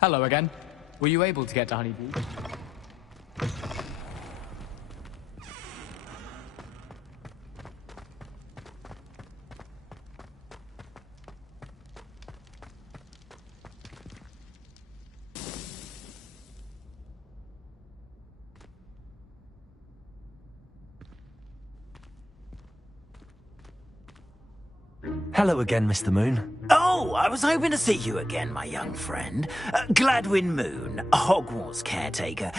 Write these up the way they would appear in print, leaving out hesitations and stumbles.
Hello again. Were you able to get to Honeybee? Hello again, Mr. Moon. Oh, I was hoping to see you again, my young friend. Gladwin Moon, Hogwarts caretaker,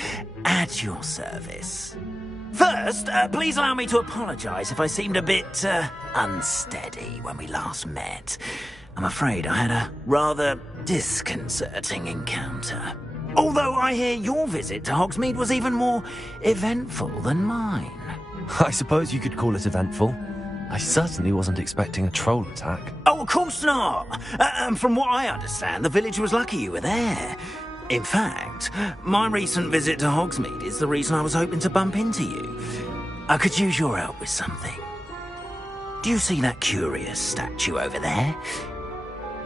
at your service. First, please allow me to apologise if I seemed a bit, unsteady when we last met. I'm afraid I had a rather disconcerting encounter. Although I hear your visit to Hogsmeade was even more eventful than mine. I suppose you could call it eventful. I certainly wasn't expecting a troll attack. Oh, of course not. From what I understand, the village was lucky you were there. In fact, my recent visit to Hogsmeade is the reason I was hoping to bump into you. I could use your help with something. Do you see that curious statue over there?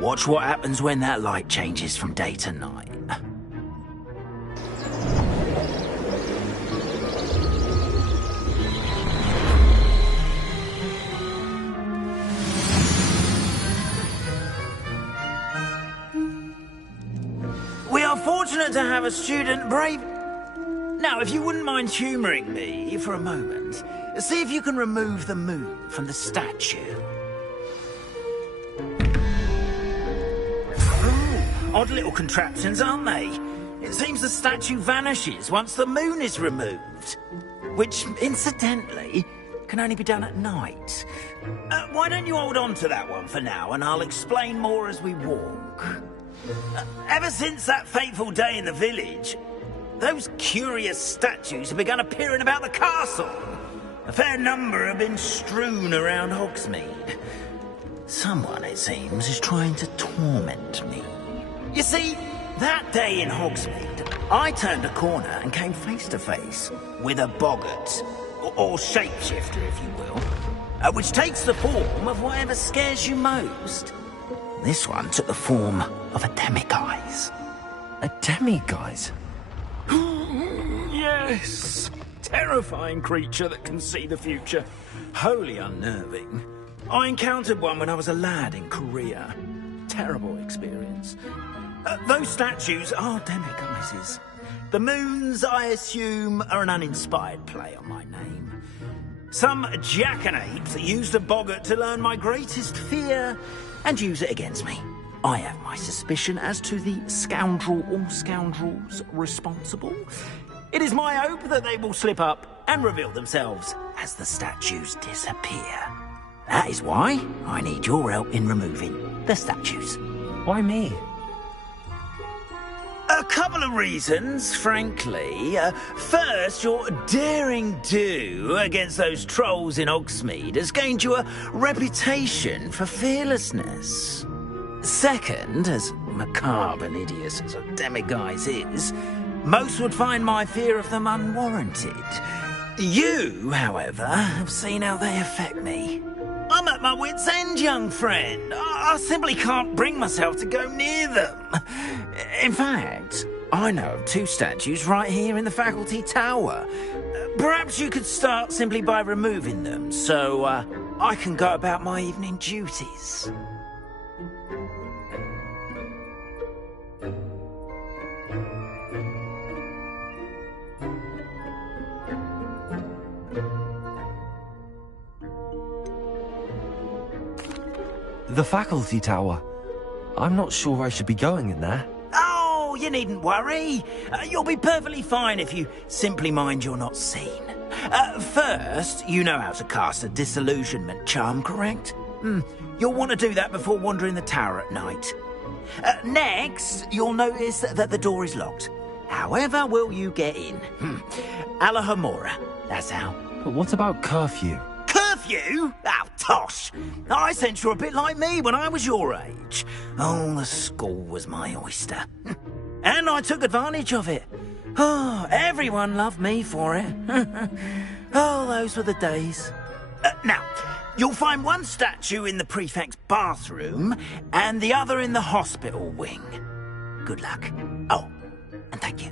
Watch what happens when that light changes from day to night. Fortunate to have a student brave. Now, if you wouldn't mind humouring me for a moment, see if you can remove the moon from the statue. Ooh, odd little contraptions, aren't they? It seems the statue vanishes once the moon is removed. Which, incidentally, can only be done at night. Why don't you hold on to that one for now, and I'll explain more as we walk. Ever since that fateful day in the village, those curious statues have begun appearing about the castle. A fair number have been strewn around Hogsmeade. Someone, it seems, is trying to torment me. You see, that day in Hogsmeade, I turned a corner and came face to face with a boggart, or shapeshifter, if you will, which takes the form of whatever scares you most. This one took the form of a demiguise. A demiguise? Yes. Terrifying creature that can see the future. Wholly unnerving. I encountered one when I was a lad in Korea. Terrible experience. Those statues are demiguises. The moons, I assume, are an uninspired play on my name. Some jackanapes used a boggart to learn my greatest fear and use it against me. I have my suspicion as to the scoundrel or scoundrels responsible. It is my hope that they will slip up and reveal themselves as the statues disappear. That is why I need your help in removing the statues. Why me? A couple of reasons, frankly. First, your daring do against those trolls in Hogsmeade has gained you a reputation for fearlessness. Second, as macabre and hideous as a demiguise is, most would find my fear of them unwarranted. You, however, have seen how they affect me. I'm at my wit's end, young friend. I simply can't bring myself to go near them. In fact, I know of 2 statues right here in the faculty tower. Perhaps you could start simply by removing them, so I can go about my evening duties. The faculty tower. I'm not sure I should be going in there. Oh, you needn't worry. You'll be perfectly fine if you simply mind you're not seen. First, you know how to cast a disillusionment charm, correct? You'll want to do that before wandering the tower at night. Next, you'll notice that the door is locked. However will you get in? Alahomora, that's how. But what about curfew? Curfew? Oh, tosh. I sense you're a bit like me when I was your age. Oh, the school was my oyster. And I took advantage of it. Oh, everyone loved me for it. Oh, those were the days. Now, you'll find one statue in the prefect's bathroom and the other in the hospital wing. Good luck. Oh, and thank you.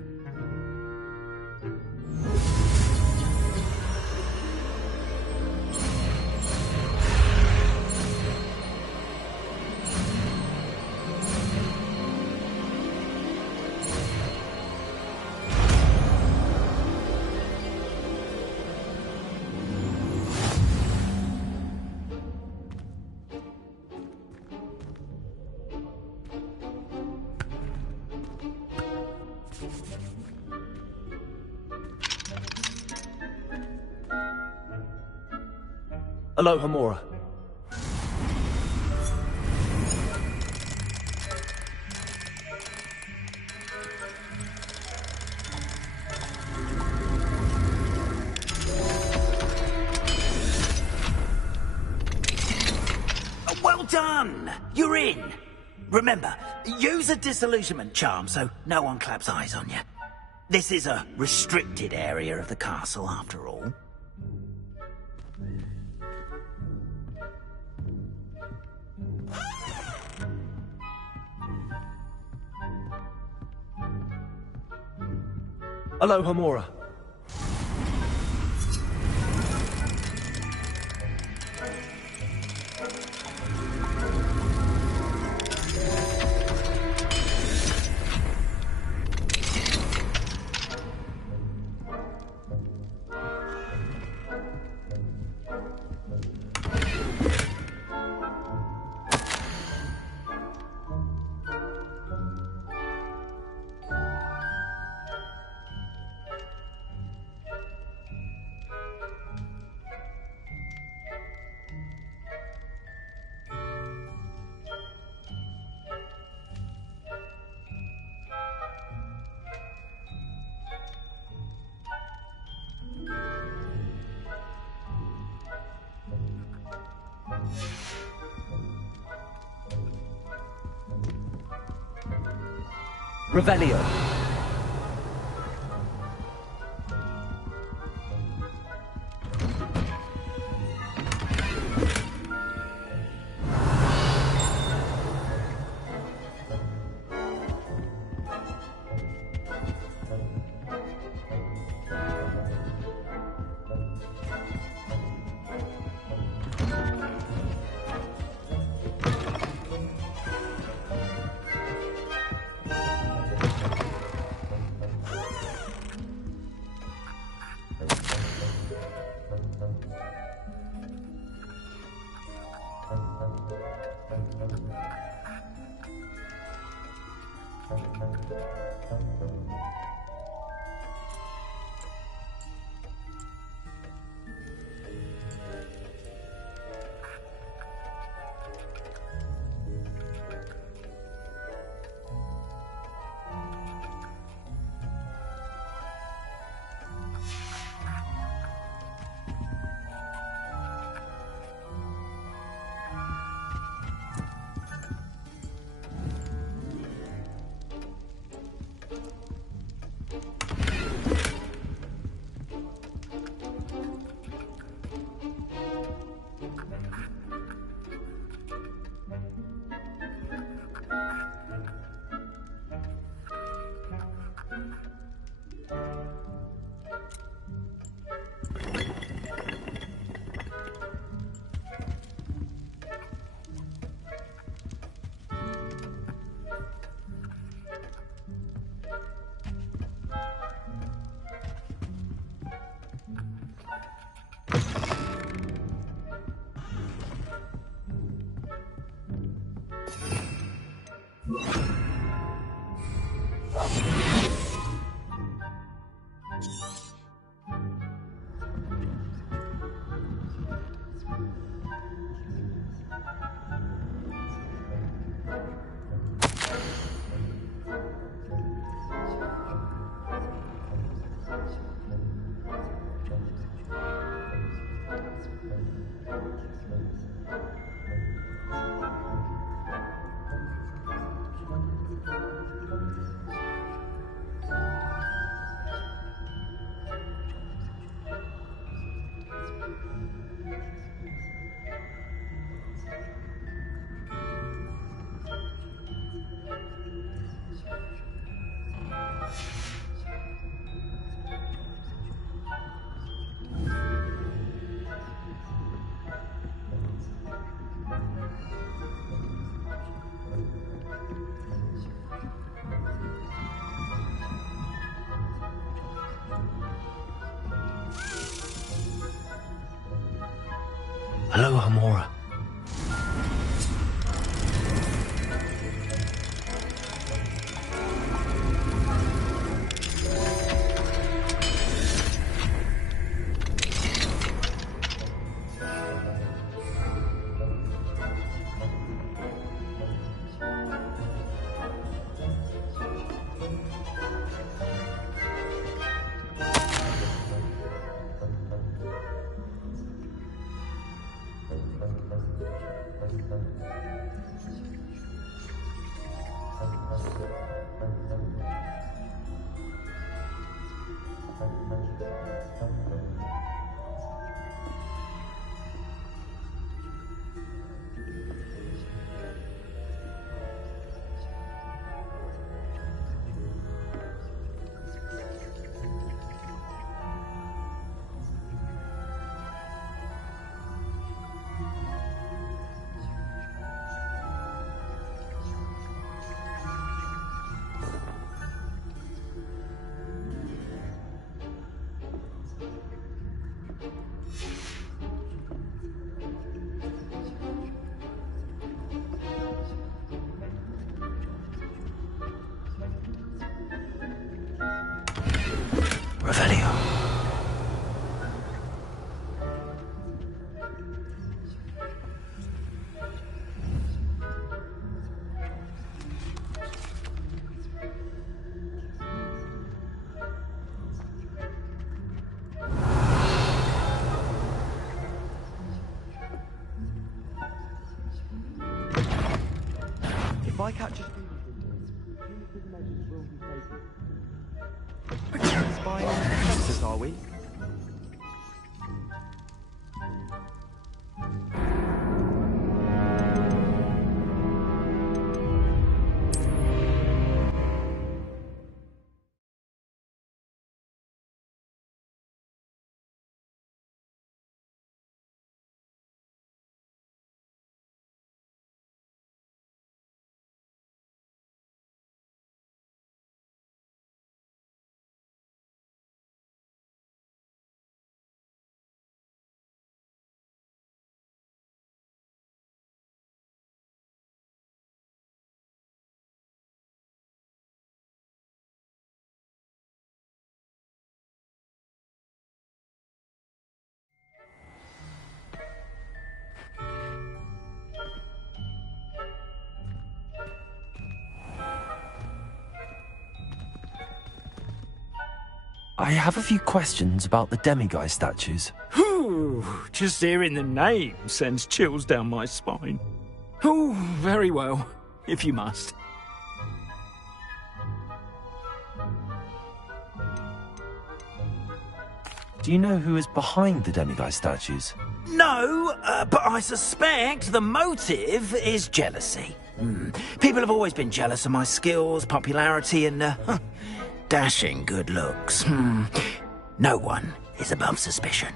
Alohomora. Well done! You're in. Remember, use a disillusionment charm so no one claps eyes on you. This is a restricted area of the castle, after all. Alohomora. Revelio. Hello, Hamora. Revelio. If I catch a student in this, punitive measures will be taken. Spying on the professors, are we? I have a few questions about the demiguise statues. Whew, just hearing the name sends chills down my spine. Oh, very well, if you must. Do you know who is behind the demiguise statues? No, but I suspect the motive is jealousy. People have always been jealous of my skills, popularity, and dashing good looks. No one is above suspicion.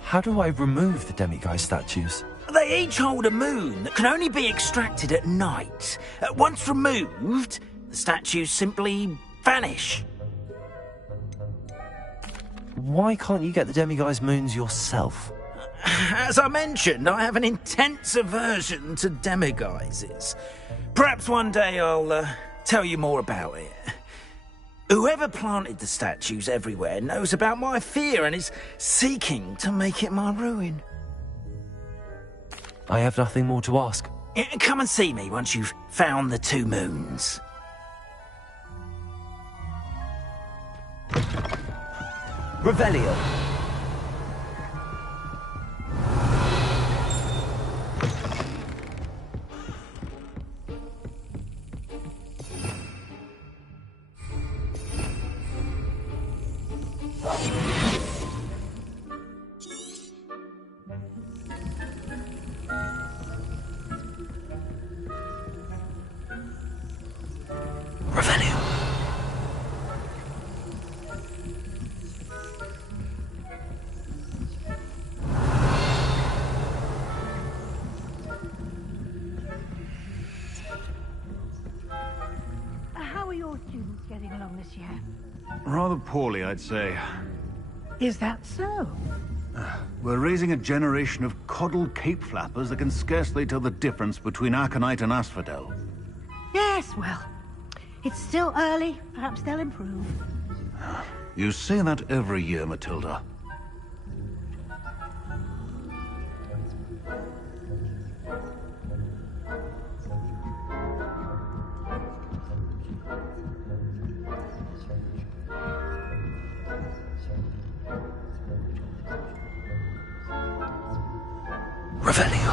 How do I remove the demiguise statues? They each hold a moon that can only be extracted at night. Once removed, the statues simply vanish. Why can't you get the demiguise moons yourself? As I mentioned, I have an intense aversion to demiguises. Perhaps one day I'll tell you more about it. Whoever planted the statues everywhere knows about my fear and is seeking to make it my ruin. I have nothing more to ask. Come and see me once you've found the 2 moons. Revelio. Revelio. How are your students getting along this year? Rather poorly, I'd say. Is that so? We're raising a generation of coddled cape flappers that can scarcely tell the difference between aconite and asphodel. Yes, well, it's still early. Perhaps they'll improve. You say that every year, Matilda. Revelio.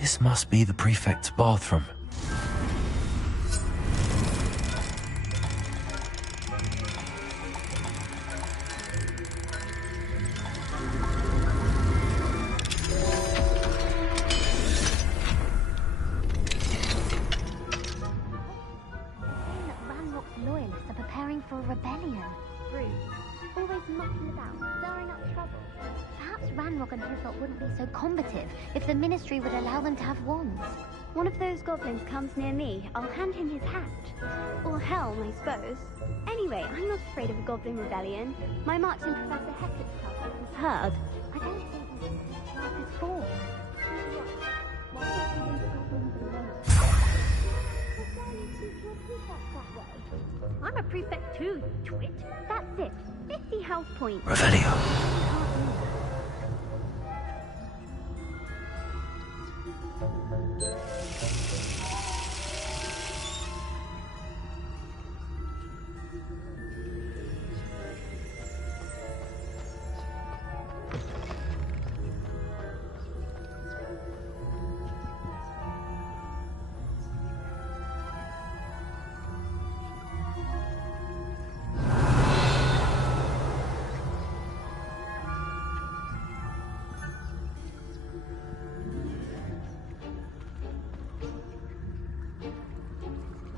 This must be the prefect's bathroom. Loyalists are preparing for a rebellion. Rude. Always mucking about, stirring up trouble. Perhaps Ranrock and Hislop wouldn't be so combative if the Ministry would allow them to have wands. One of those goblins comes near me, I'll hand him his hat. Or helm, I suppose. Anyway, I'm not afraid of a goblin rebellion. My marks in Professor Hector's class was heard. I don't think this class is for. I'm a prefect too, you twit. That's it. 50 health points. Revelio.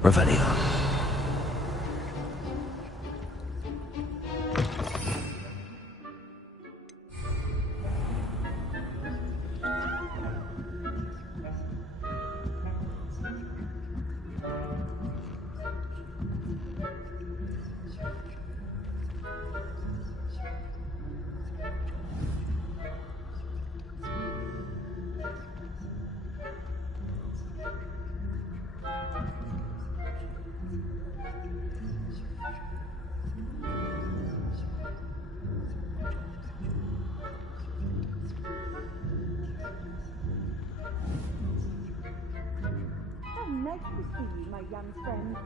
Revelio. Nice to see you, my young friend.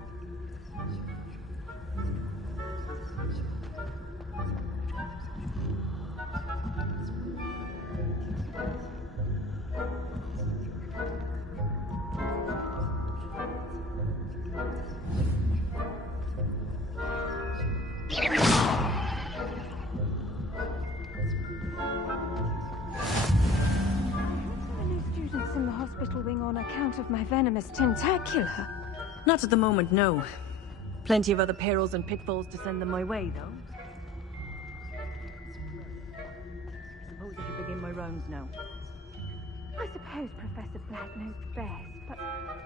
In the hospital wing on account of my venomous tentacular. Not at the moment, no. Plenty of other perils and pitfalls to send them my way, though. Suppose I should begin my rounds now. I suppose Professor Black knows best, but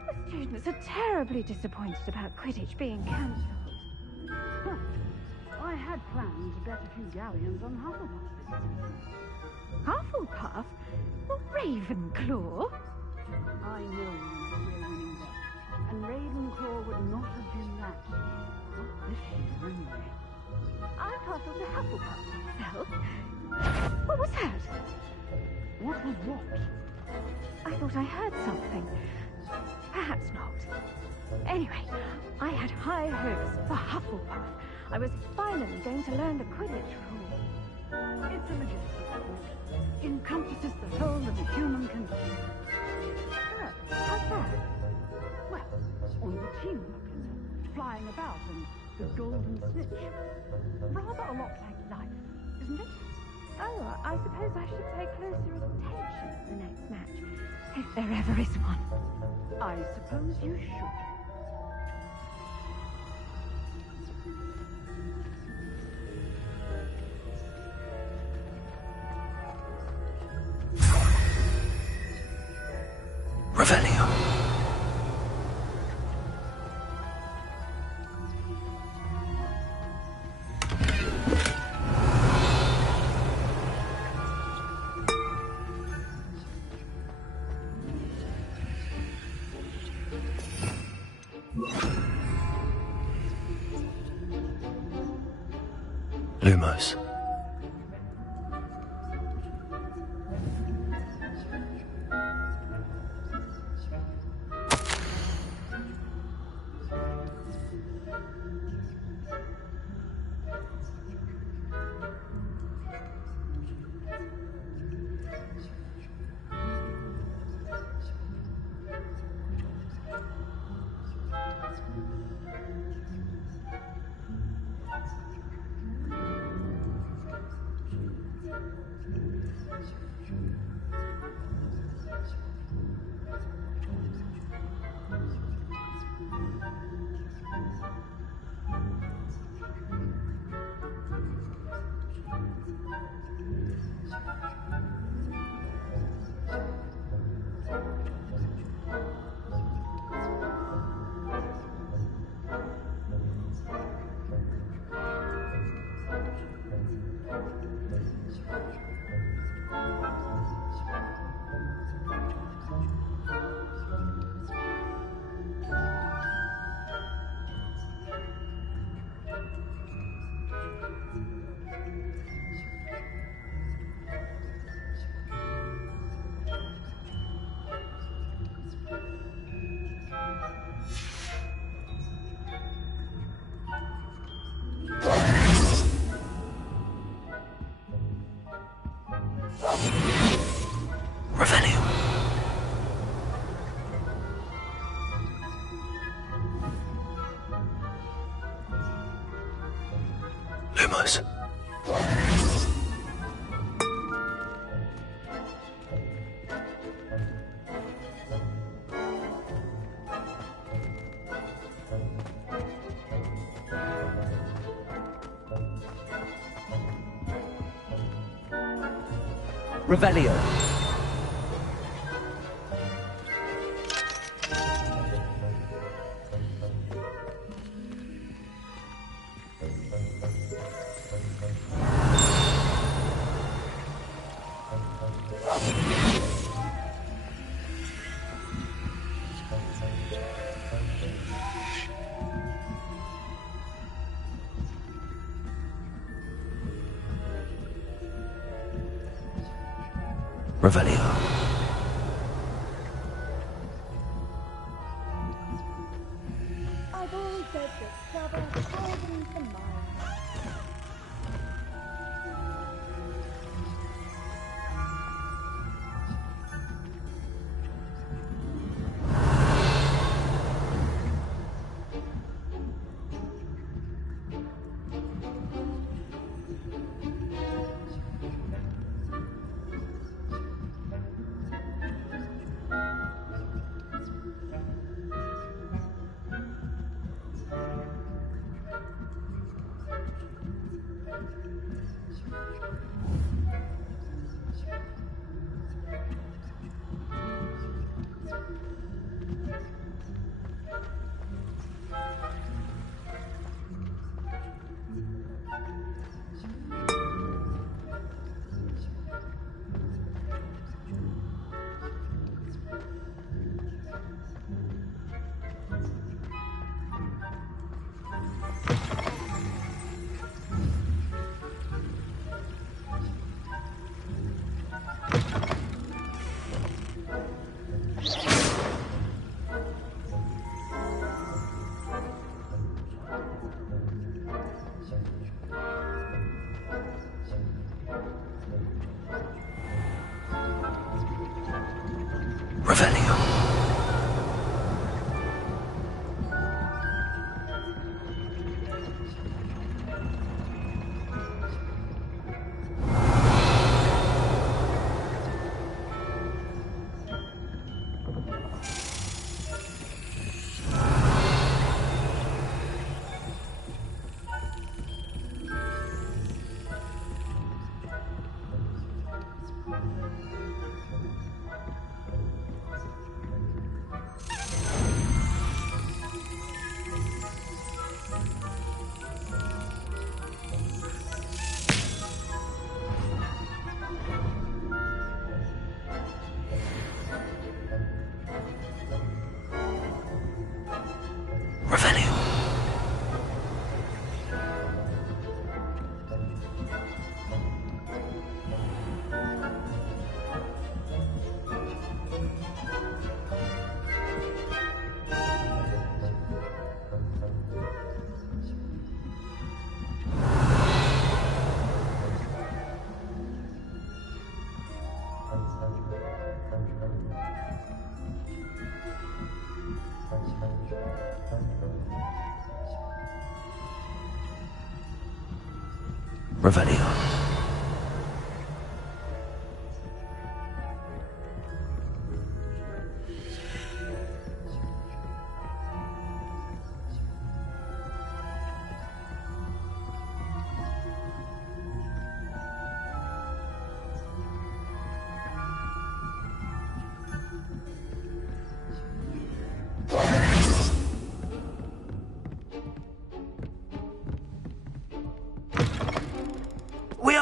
the students are terribly disappointed about Quidditch being cancelled. I had planned to bet a few galleons on Hufflepuff. Hufflepuff? Or Ravenclaw? I know you're not winning bet, and Ravenclaw would not have been that. Not this year, anyway. I puzzled to Hufflepuff myself. What was that? What was what? I thought I heard something. Perhaps not. Anyway, I had high hopes for Hufflepuff. I was finally going to learn the Quidditch rules. It's a majestic sport. Encompasses the whole of the human condition. How's that? Well, all the teamwork and flying about and the golden snitch. Rather a lot like life, isn't it? Oh, I suppose I should pay closer attention at the next match, if there ever is one. I suppose you should. Revelio. Lumos. Lumos. Revelio. Revelio. I've always said that Strava hardens the mind. Revelio. Revelio. Revelio.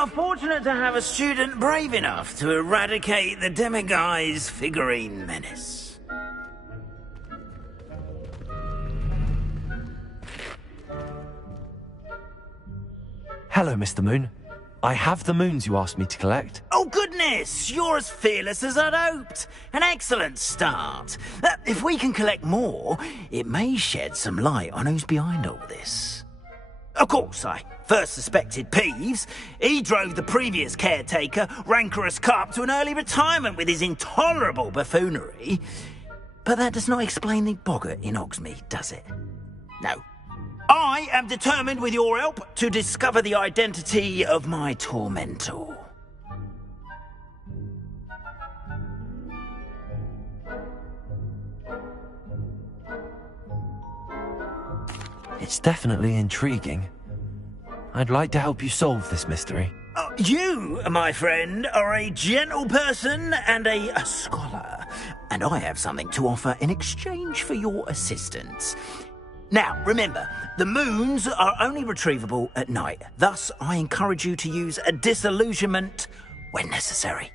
are fortunate to have a student brave enough to eradicate the demiguise figurine menace. Hello, Mr. Moon. I have the moons you asked me to collect. Oh, goodness! You're as fearless as I'd hoped. An excellent start. If we can collect more, it may shed some light on who's behind all this. Of course, I first suspected Peeves. He drove the previous caretaker, Rancorous Carp, to an early retirement with his intolerable buffoonery. But that does not explain the boggart in Hogsmeade, does it? No. I am determined, with your help, to discover the identity of my tormentor. It's definitely intriguing. I'd like to help you solve this mystery. You, my friend, are a gentle person and a scholar, and I have something to offer in exchange for your assistance. Now, remember, the moons are only retrievable at night. Thus, I encourage you to use a disillusionment when necessary.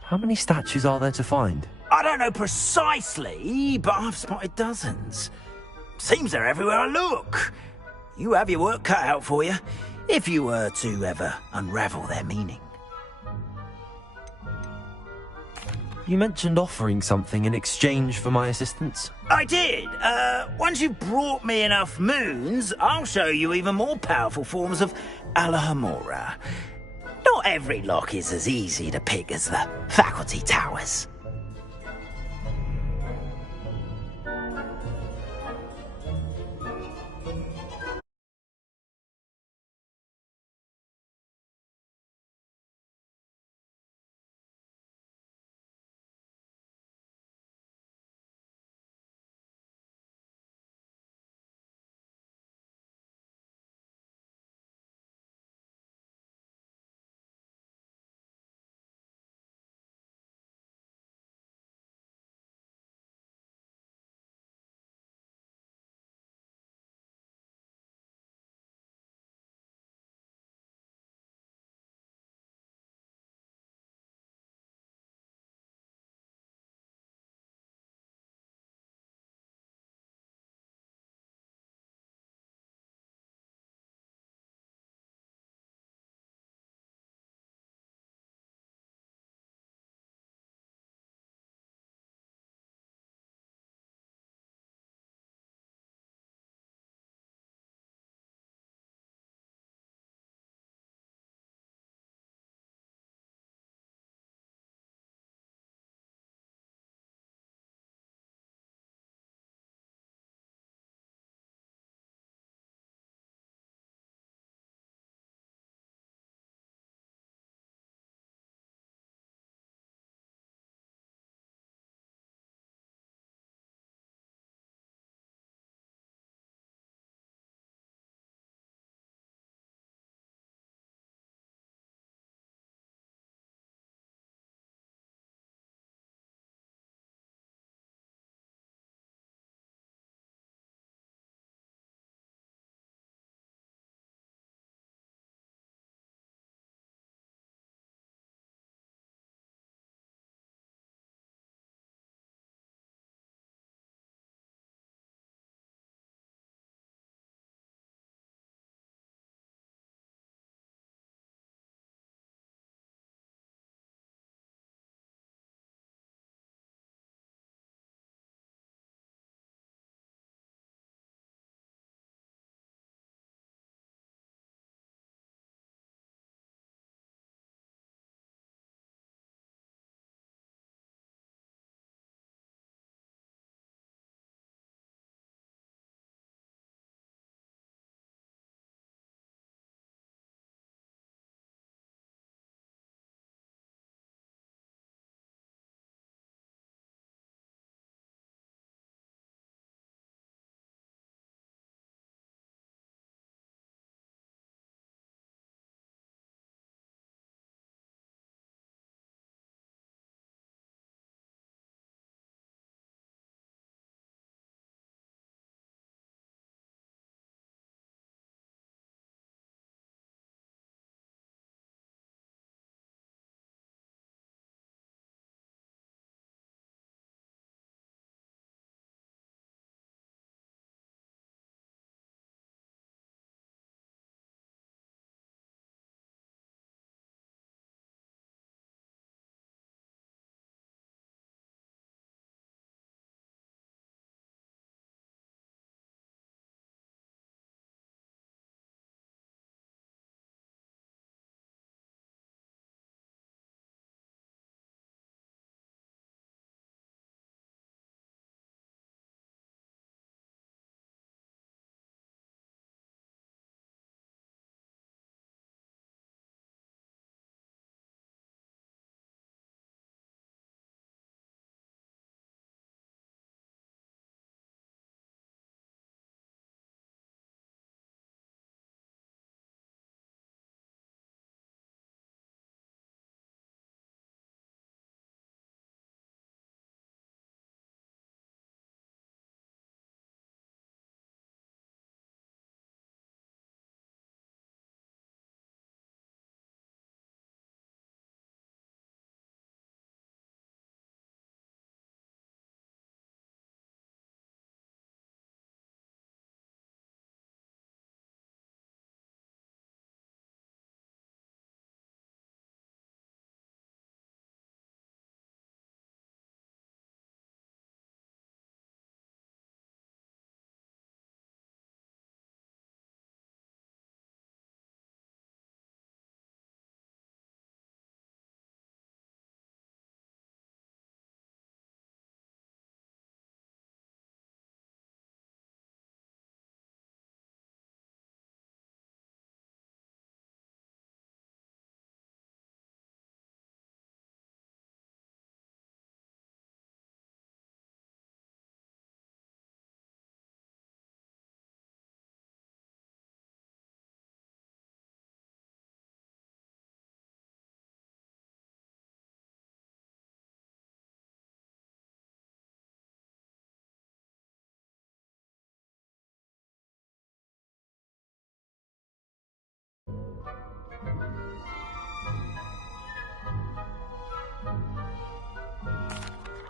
How many statues are there to find? I don't know precisely, but I've spotted dozens. Seems they're everywhere I look. You have your work cut out for you, if you were to ever unravel their meaning. You mentioned offering something in exchange for my assistance. I did. Once you've brought me enough moons, I'll show you even more powerful forms of Alohomora. Not every lock is as easy to pick as the faculty towers.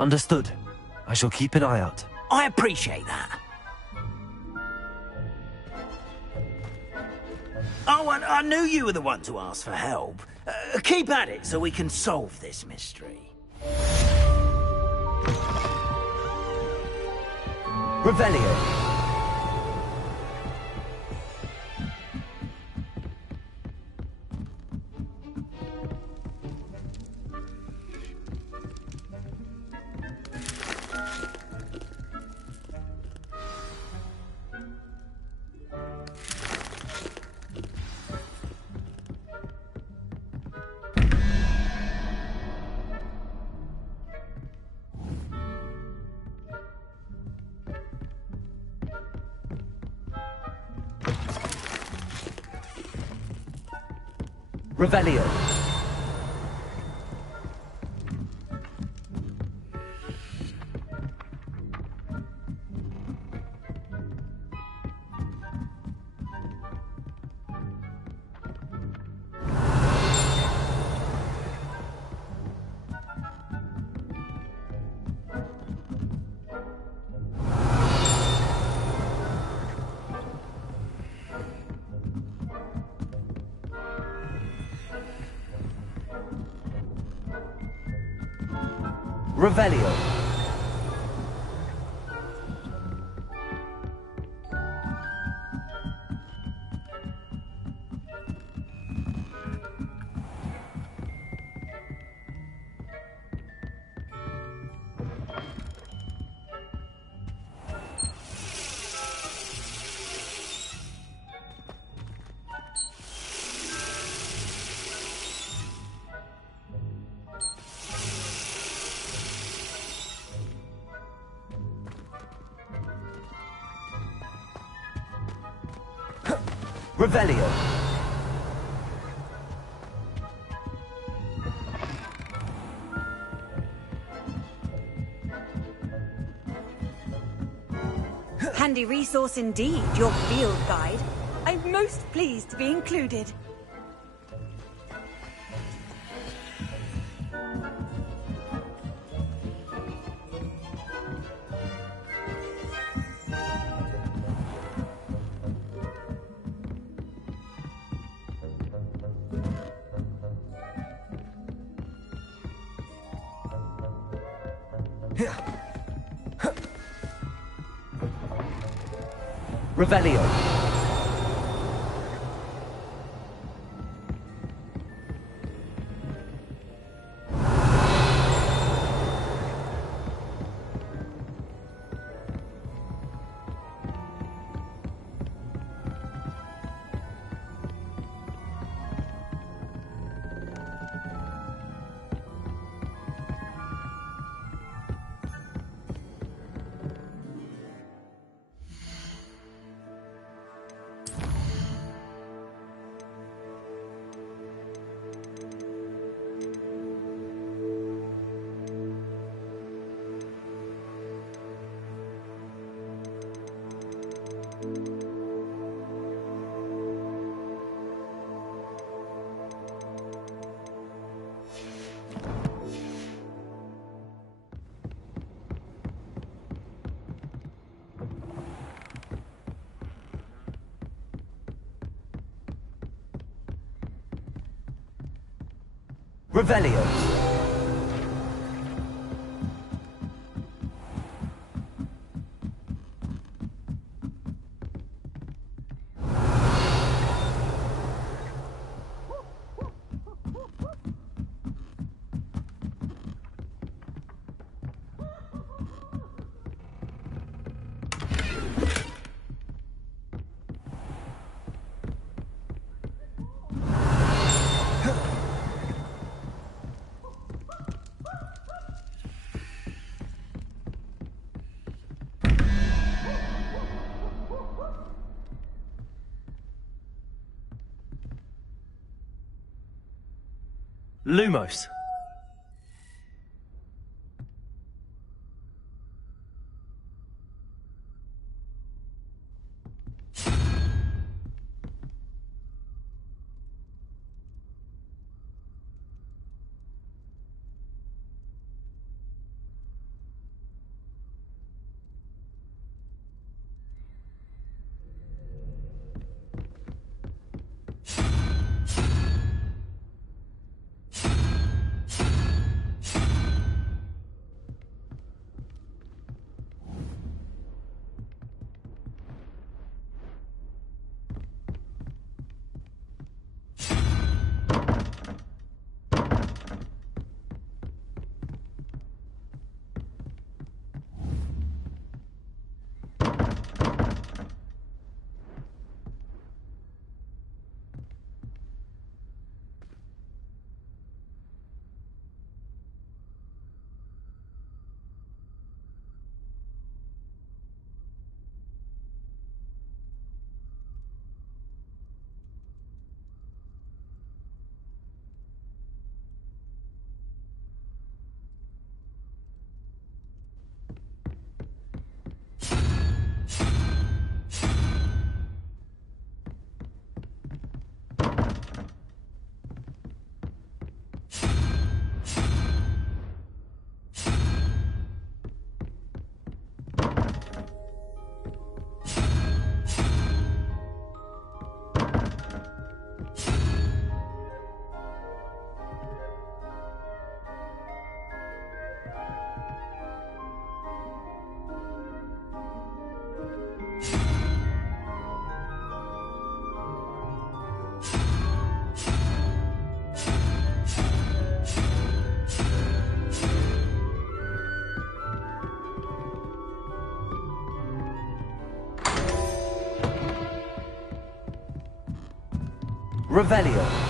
Understood. I shall keep an eye out. I appreciate that. Oh, and I knew you were the one to ask for help. Keep at it so we can solve this mystery. Revelio. Revelio. Revelio. Revelio. Handy resource indeed, your field guide. I'm most pleased to be included. Revelio. Revelio. Lumos. Revelio.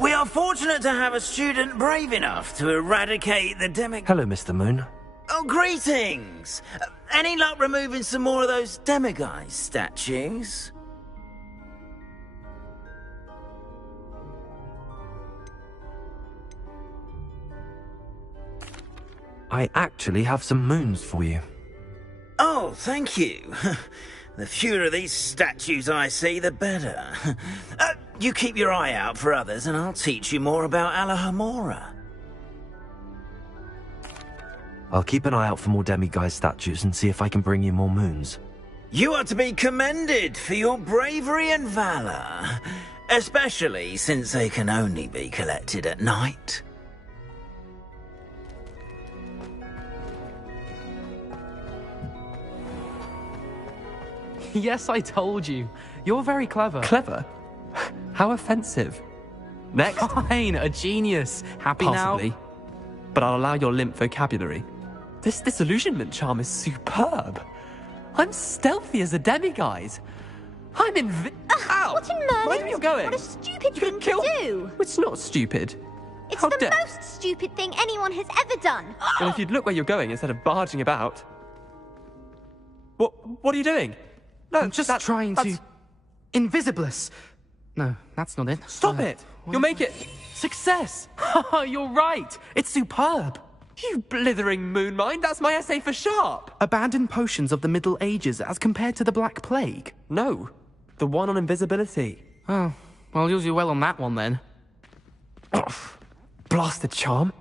We are fortunate to have a student brave enough to eradicate the Hello, Mr. Moon. Oh, greetings! Any luck removing some more of those demiguise statues? I actually have some moons for you. Oh, thank you. The fewer of these statues I see, the better. You keep your eye out for others, and I'll teach you more about Alohomora. I'll keep an eye out for more demiguise statues and see if I can bring you more moons. You are to be commended for your bravery and valor, especially since they can only be collected at night. Yes, I told you. You're very clever. Clever? How offensive. Next. Fine, a genius. Happy Possibly. now? But I'll allow your limp vocabulary. This disillusionment charm is superb. I'm stealthy as a demiguise. I'm Ow! What in Merlin? Where are you going? What a stupid thing kill... to do! It's not stupid. It's How the dare... most stupid thing anyone has ever done! Well, if you'd look where you're going instead of barging about... What are you doing? No, I'm just trying to... Invisibilis. No, that's not it. Stop it! You'll make it... Success! You're right. It's superb. You blithering moon mind, that's my essay for Sharp! Abandoned potions of the Middle Ages as compared to the Black Plague? No, the one on invisibility. Oh, well, you'll do well on that one then. Blasted charm.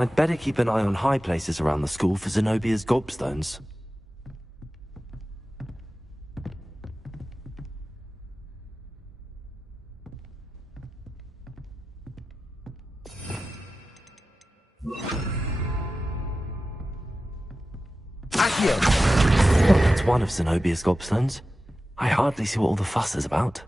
I'd better keep an eye on high places around the school for Zenobia's gobstones. one of Zenobia's gobstones. I hardly see what all the fuss is about.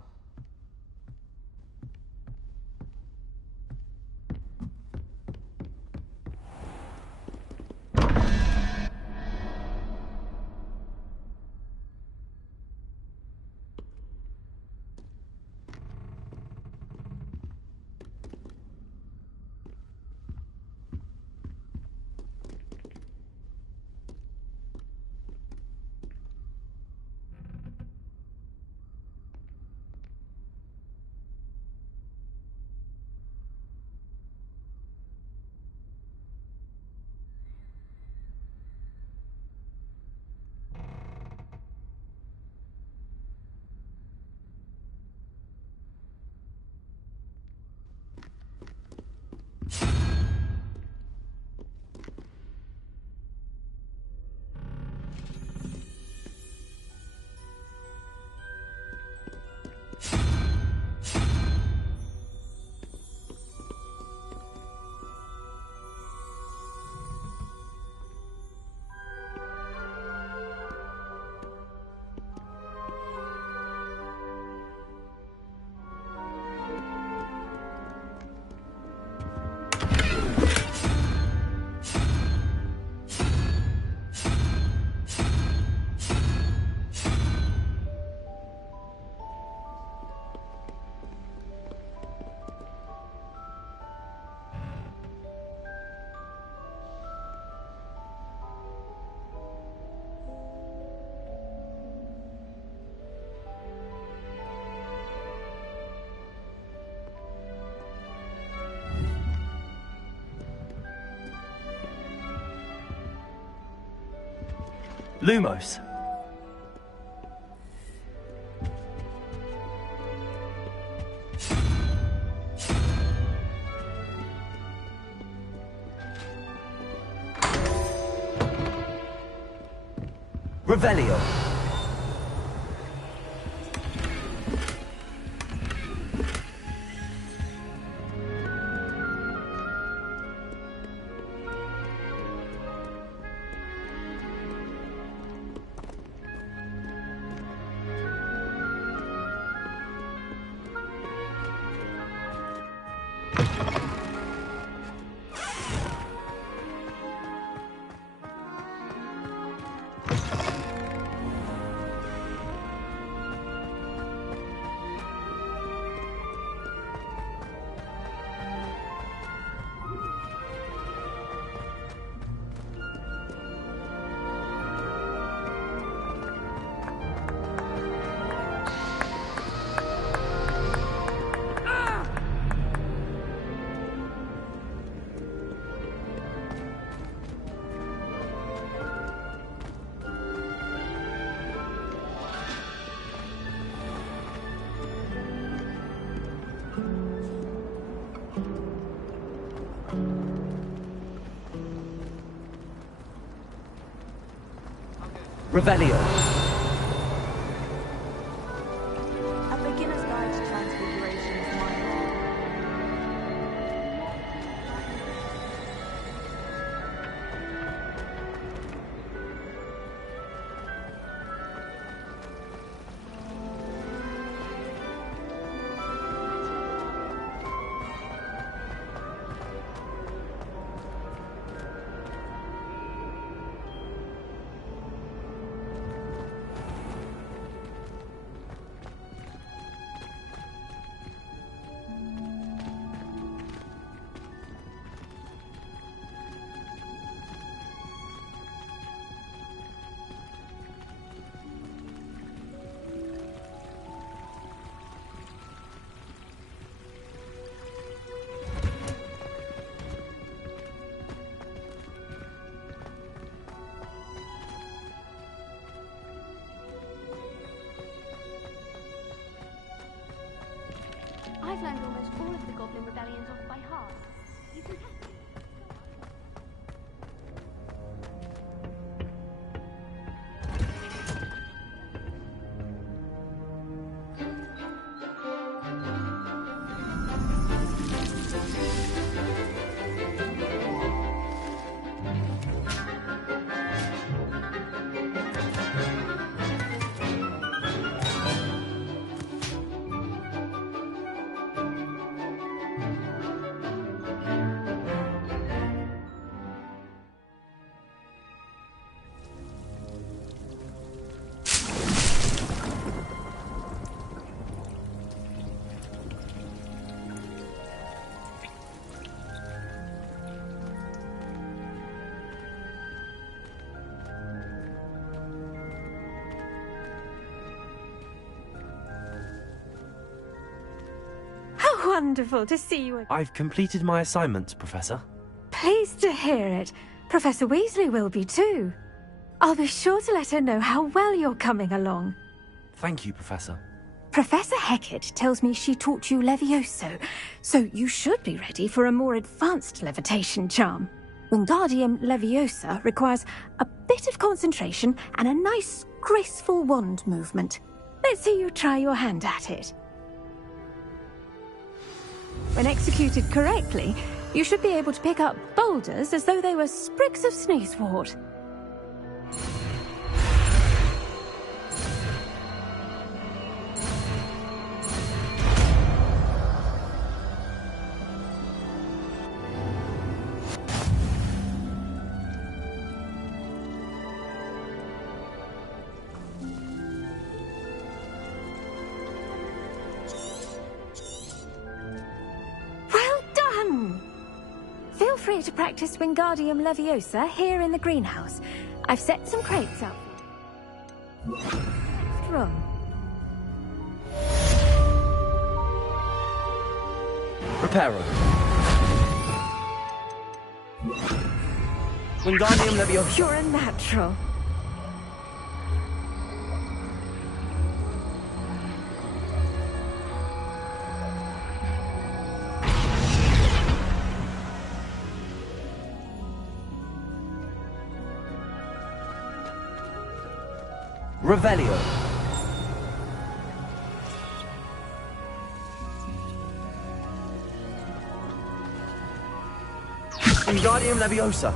Lumos. Revelio. Revelio. A beginner's guide to transfiguration is mine. I've learned almost all of the Goblin Rebellions off by heart. You can test it. wonderful to see you again. I've completed my assignment, Professor. Pleased to hear it. Professor Weasley will be too. I'll be sure to let her know how well you're coming along. Thank you, Professor. Professor Hecat tells me she taught you Levioso, so you should be ready for a more advanced levitation charm. Wingardium Leviosa requires a bit of concentration and a nice, graceful wand movement. Let's see you try your hand at it. When executed correctly, you should be able to pick up boulders as though they were sprigs of sneezewort. Feel free to practice Wingardium Leviosa here in the greenhouse. I've set some crates up. Next room. Reparo. Wingardium Leviosa. You're a natural. Revelio. Wingardium Leviosa.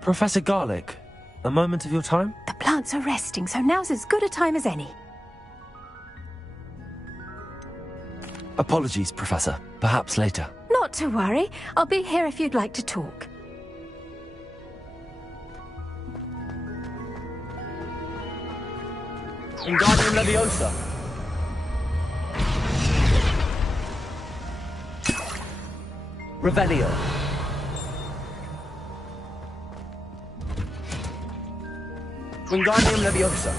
Professor Garlick, a moment of your time? The plants are resting, so now's as good a time as any. Apologies, Professor. Perhaps later. Not to worry. I'll be here if you'd like to talk. Wingardium Leviosa. Revelio. Wingardium Leviosa.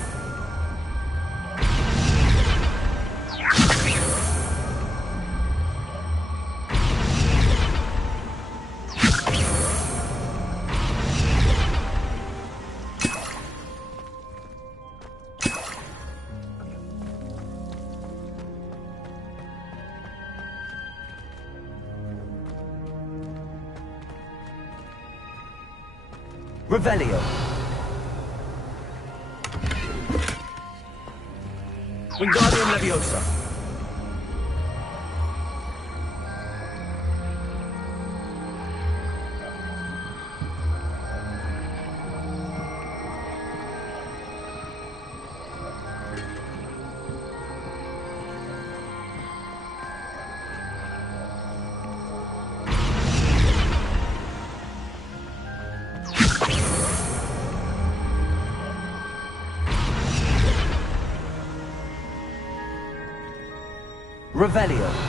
Revelio. Wingardium Leviosa. Revelio.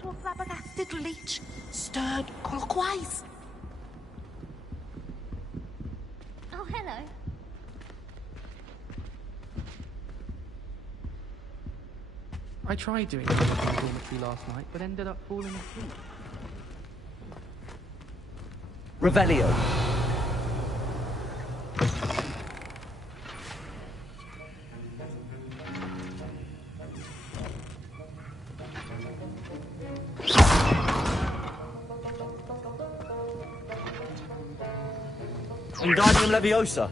to a flabbergasted leech, stirred clockwise. Oh, hello. I tried doing that in the dormitory last night, but ended up falling asleep. Revelio. Wingardium Leviosa.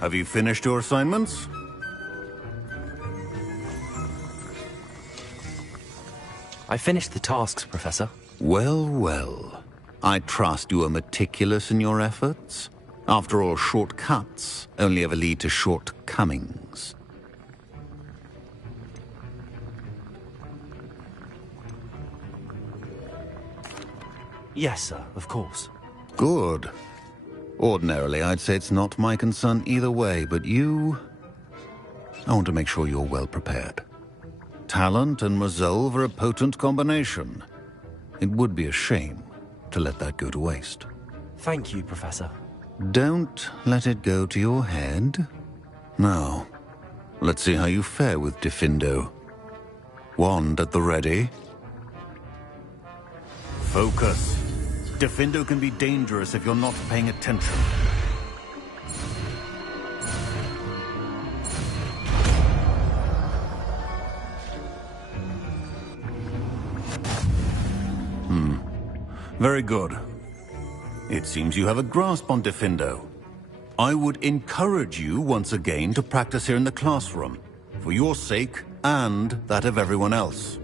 Have you finished your assignments? I finished the tasks, Professor. Well, well. I trust you are meticulous in your efforts. After all, shortcuts only ever lead to shortcomings. Yes, sir, of course. Good. Ordinarily, I'd say it's not my concern either way, but you... I want to make sure you're well prepared. Talent and resolve are a potent combination. It would be a shame to let that go to waste. Thank you, Professor. Don't let it go to your head. Now, let's see how you fare with Gryffindor. Wand at the ready. Focus. Gryffindor can be dangerous if you're not paying attention. Very good. It seems you have a grasp on Gryffindor. I would encourage you once again to practice here in the classroom, for your sake and that of everyone else.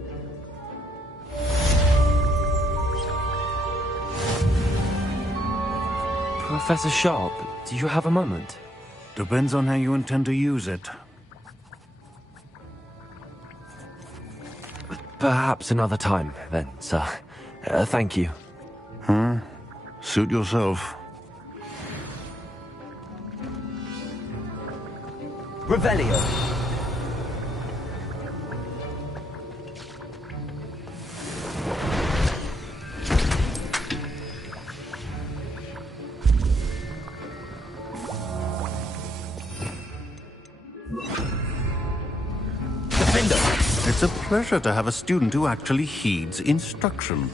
Professor Sharp, do you have a moment? Depends on how you intend to use it. Perhaps another time, then, sir. Thank you. Suit yourself. Revelio. It's a pleasure to have a student who actually heeds instruction.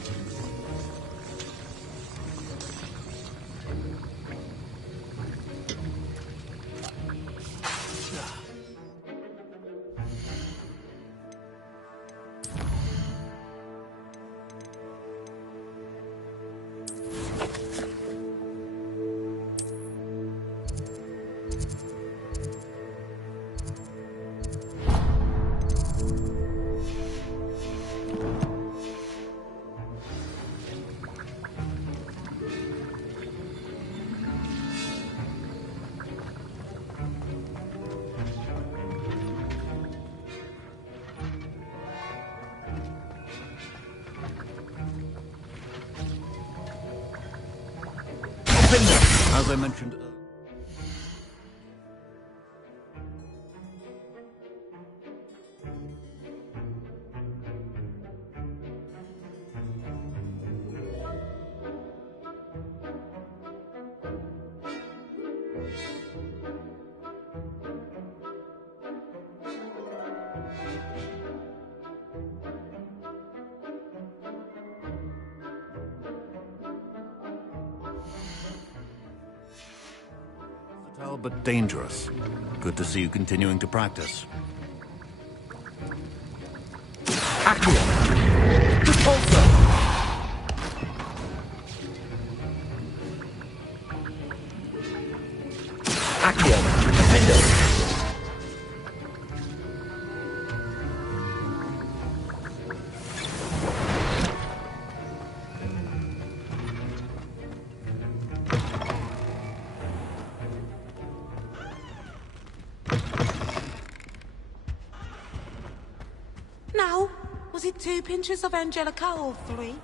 As I mentioned earlier. But dangerous. Good to see you continuing to practice. Accio. Repulsor. Accio. Defender. Now, Was it 2 pinches of Angelica or 3?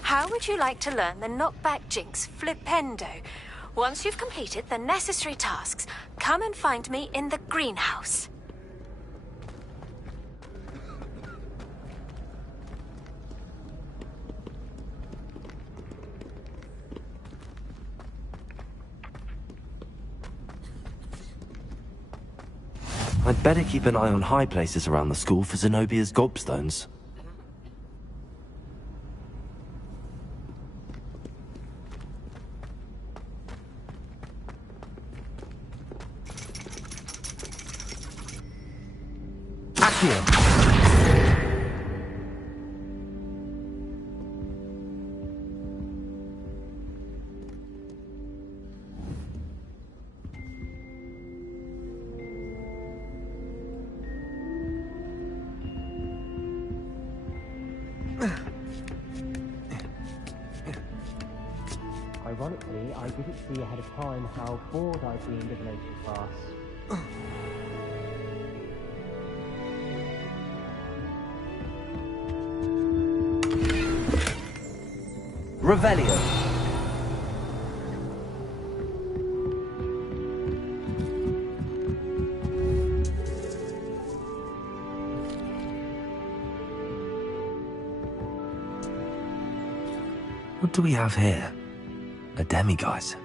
How would you like to learn the knockback jinx flipendo? Once you've completed the necessary tasks, come and find me in the greenhouse. I'd better keep an eye on high places around the school for Zenobia's gobstones. Ironically, I didn't see ahead of time how bored I'd be in divination class. Revelio. What do we have here? A demiguise.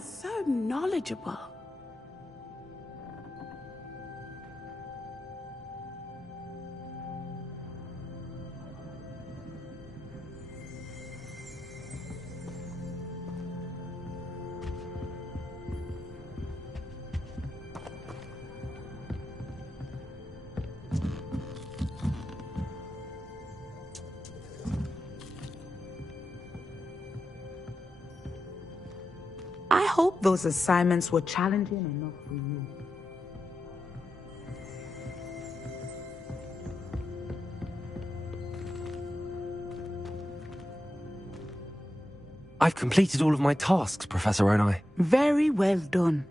So knowledgeable. I hope those assignments were challenging enough for you. I've completed all of my tasks, Professor Onai. Very well done.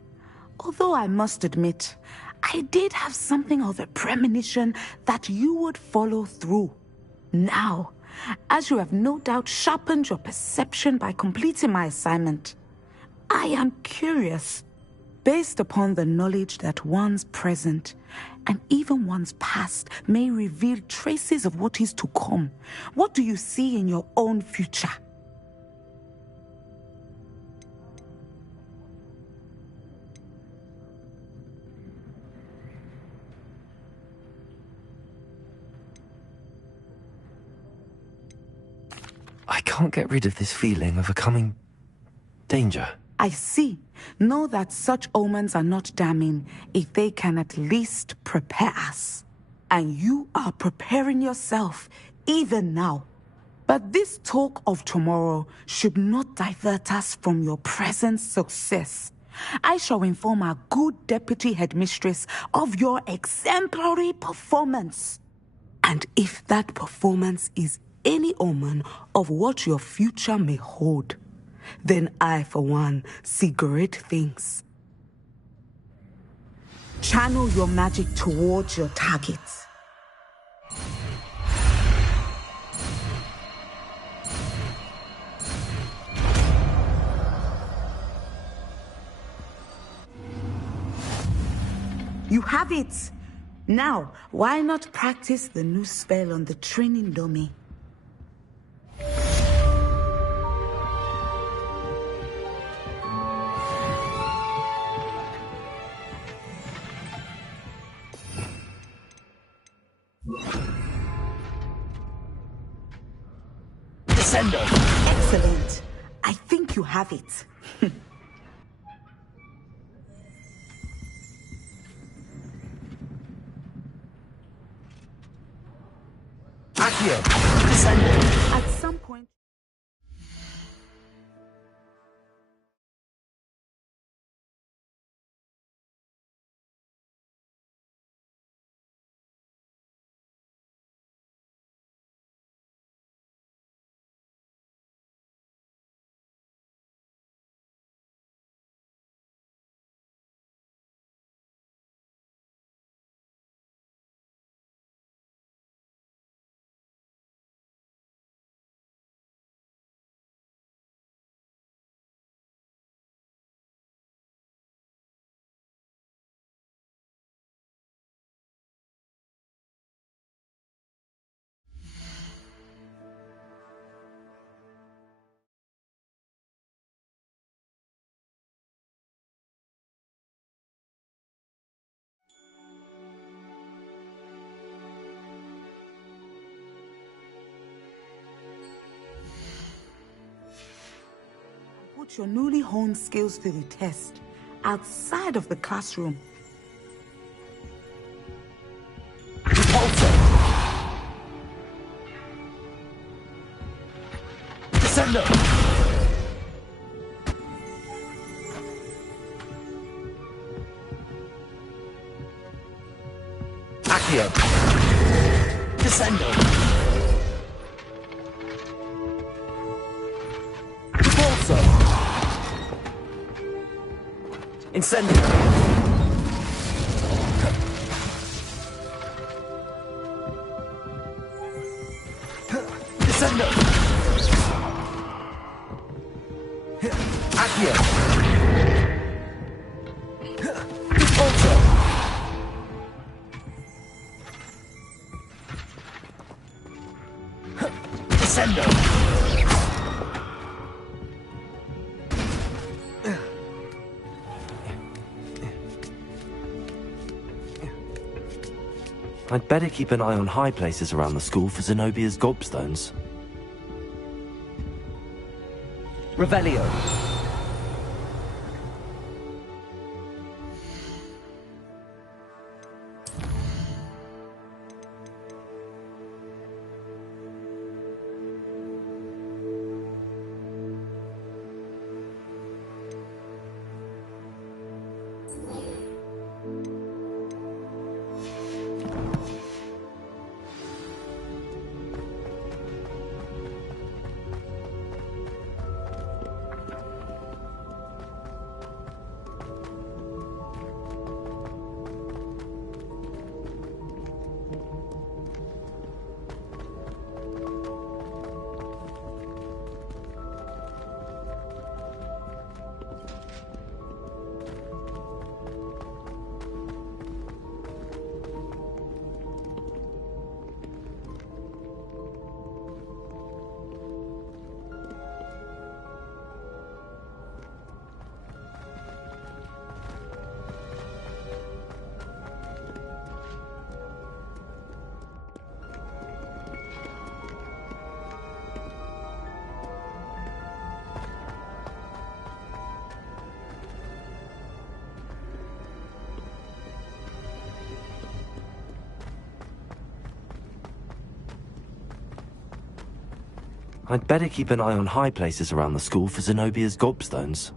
Although I must admit, I did have something of a premonition that you would follow through. Now, as you have no doubt sharpened your perception by completing my assignment, I am curious. based upon the knowledge that one's present and even one's past may reveal traces of what is to come. What do you see in your own future? I can't get rid of this feeling of a coming danger. I see. Know that such omens are not damning if they can at least prepare us. And you are preparing yourself, even now. But this talk of tomorrow should not divert us from your present success. I shall inform our good deputy headmistress of your exemplary performance. And if that performance is any omen of what your future may hold, then I, for one, see great things. Channel your magic towards your targets. You have it! Now, why not practice the new spell on the training dummy? Descendo! Excellent. I think you have it. Accio! Descendo! At some point... Put your newly honed skills to the test outside of the classroom. Descendo! Accio! Descendo! Incendio! Descendo! Accio! Repulso! Descendo! I'd better keep an eye on high places around the school for Zenobia's gobstones. Revelio! I'd better keep an eye on high places around the school for Zenobia's gobstones.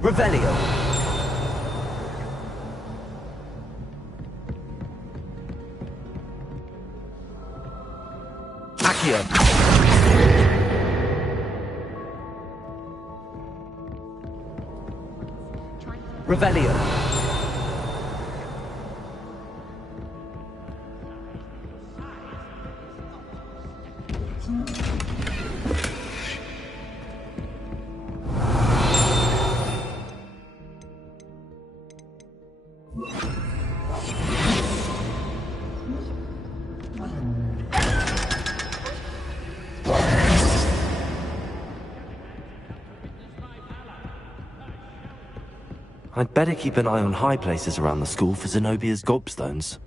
Revelio! Accio! Revelio! I'd better keep an eye on high places around the school for Zenobia's gobstones.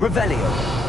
Revelio!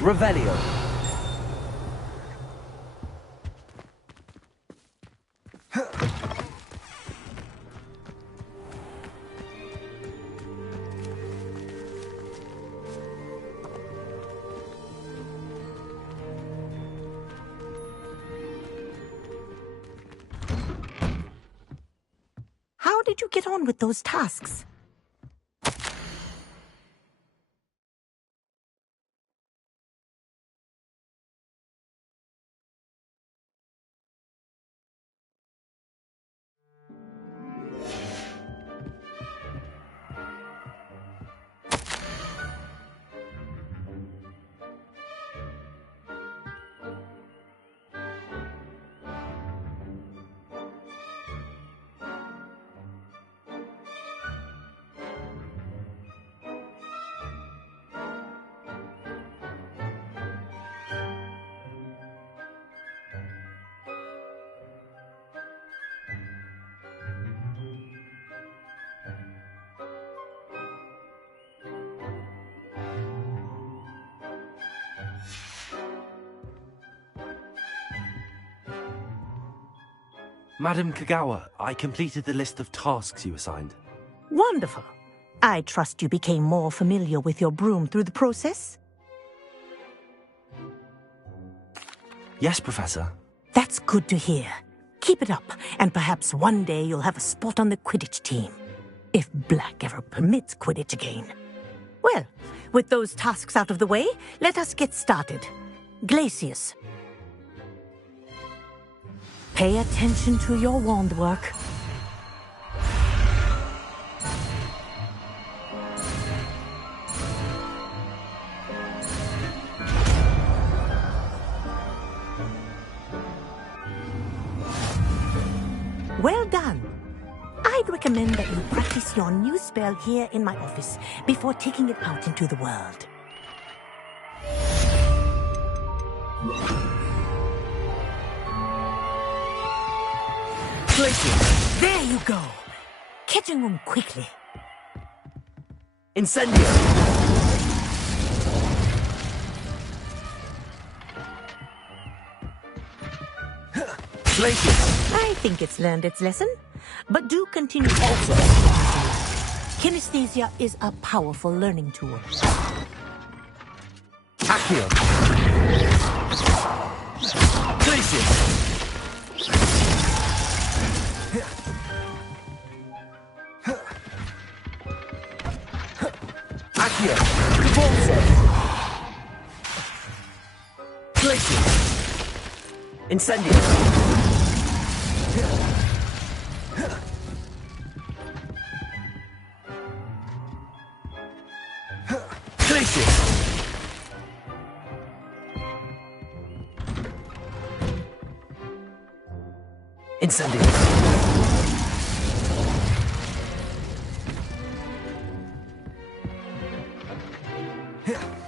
Revelio! How did you get on with those tasks? Madam Kagawa, I completed the list of tasks you assigned. Wonderful. I trust you became more familiar with your broom through the process? Yes, Professor. That's good to hear. Keep it up, and perhaps one day you'll have a spot on the Quidditch team. If Black ever permits Quidditch again. Well, with those tasks out of the way, let us get started. Glacius. Pay attention to your wand work. Well done. I'd recommend that you practice your new spell here in my office before taking it out into the world. Glacius! There you go. Catching them quickly. Incendio! Glacius! I think it's learned its lesson, but do continue. Also, kinesthesia is a powerful learning tool. Accio! Glacius! Accio! Convulso! Glacius! Incendio! Incendio!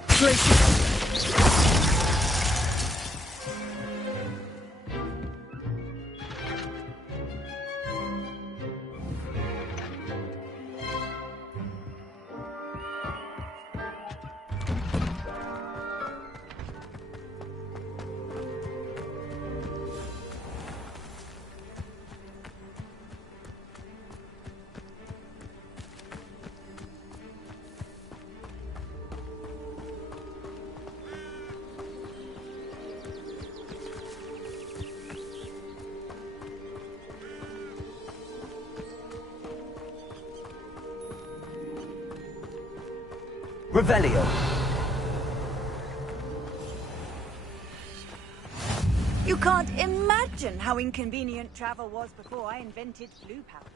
Glacius! Revelio. You can't imagine how inconvenient travel was before I invented blue powder.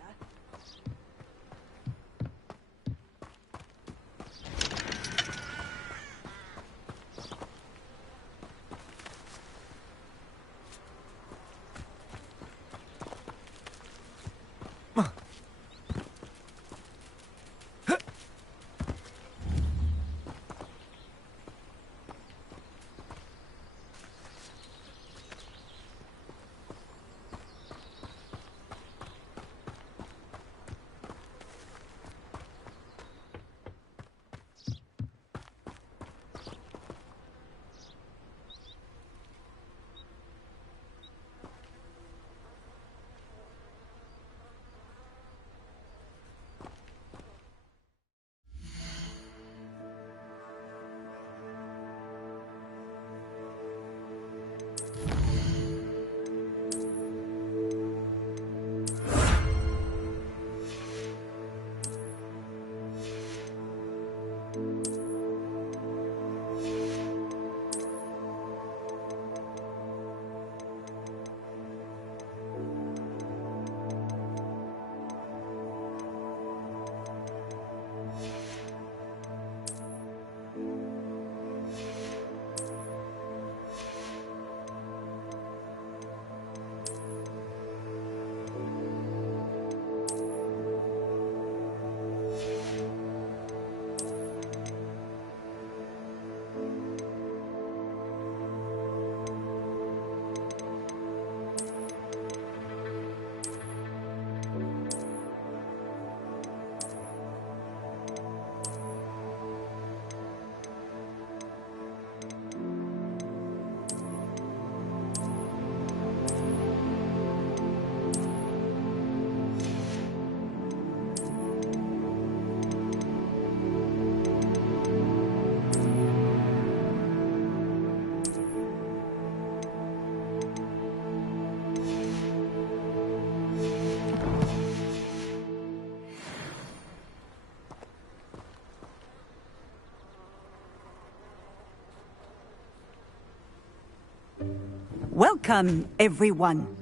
Welcome, everyone.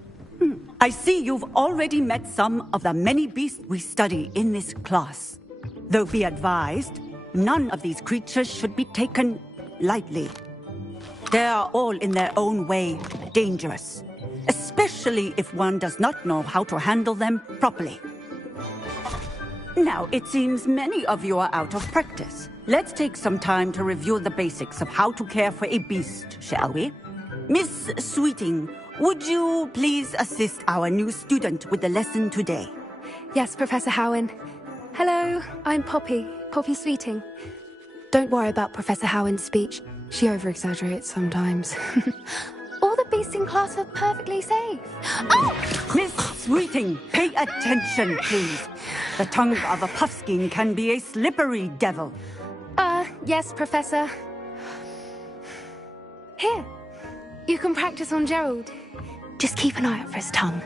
I see you've already met some of the many beasts we study in this class. Though be advised, none of these creatures should be taken lightly. They are all in their own way dangerous, especially if one does not know how to handle them properly. Now, it seems many of you are out of practice. Let's take some time to review the basics of how to care for a beast, shall we? Miss Sweeting, would you please assist our new student with the lesson today? Yes, Professor Howen. Hello, I'm Poppy Sweeting. Don't worry about Professor Howen's speech. She over-exaggerates sometimes. All the beasts in class are perfectly safe. Oh! Miss Sweeting, pay attention, please. The tongue of a puffskein can be a slippery devil. Yes, Professor. Here, you can practice on Gerald. Just keep an eye out for his tongue.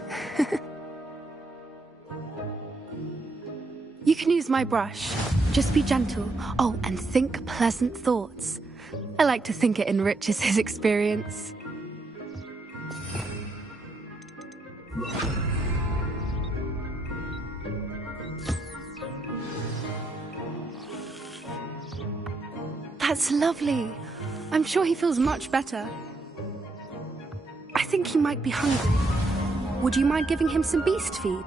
You can use my brush. Just be gentle. Oh, and think pleasant thoughts. I like to think it enriches his experience. That's lovely. I'm sure he feels much better. I think he might be hungry. Would you mind giving him some beast feed?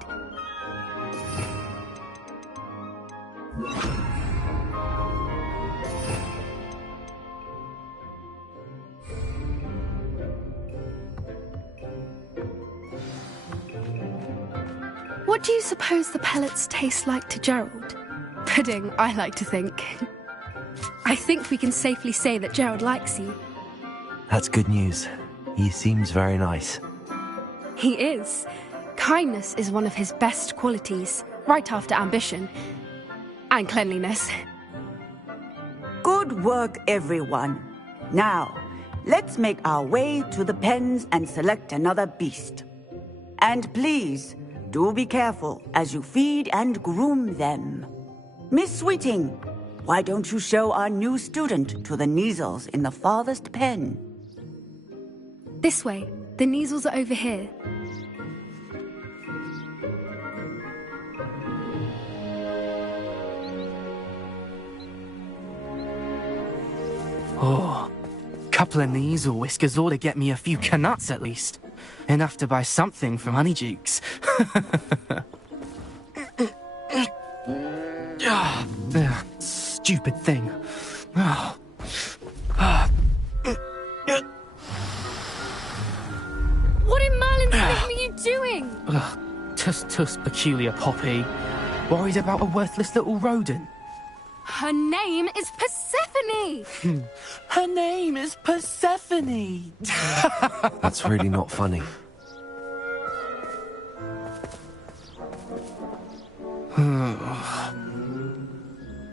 What do you suppose the pellets taste like to Gerald? Pudding, I like to think. I think we can safely say that Gerald likes you. That's good news. He seems very nice. He is. Kindness is one of his best qualities, right after ambition. And cleanliness. Good work, everyone. Now, let's make our way to the pens and select another beast. And please, do be careful as you feed and groom them. Miss Sweeting, why don't you show our new student to the Neasels in the farthest pen? This way. The Neasels are over here. Oh, couple of Neasel whiskers ought to get me a few canuts at least. Enough to buy something from Honeydukes. Stupid thing. What in Merlin's name are you doing? Tuss, peculiar Poppy. Worried about a worthless little rodent. Her name is Persephone! Her name is Persephone! That's really not funny.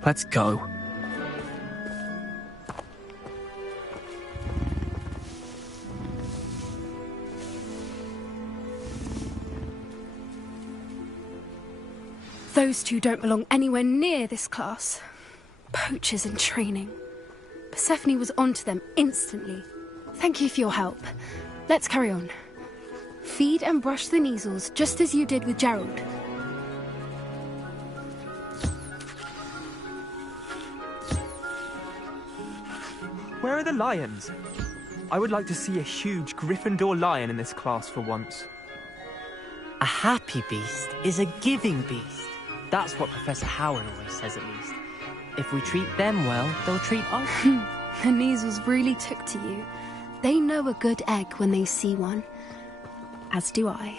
Let's go. Those two don't belong anywhere near this class. Poachers in training. Persephone was onto them instantly. Thank you for your help. Let's carry on. Feed and brush the Neasels just as you did with Gerald. Where are the lions? I would like to see a huge Gryffindor lion in this class for once. A happy beast is a giving beast. That's what Professor Howen always says, at least. If we treat them well, they'll treat us. The Neasels really took to you. They know a good egg when they see one. As do I.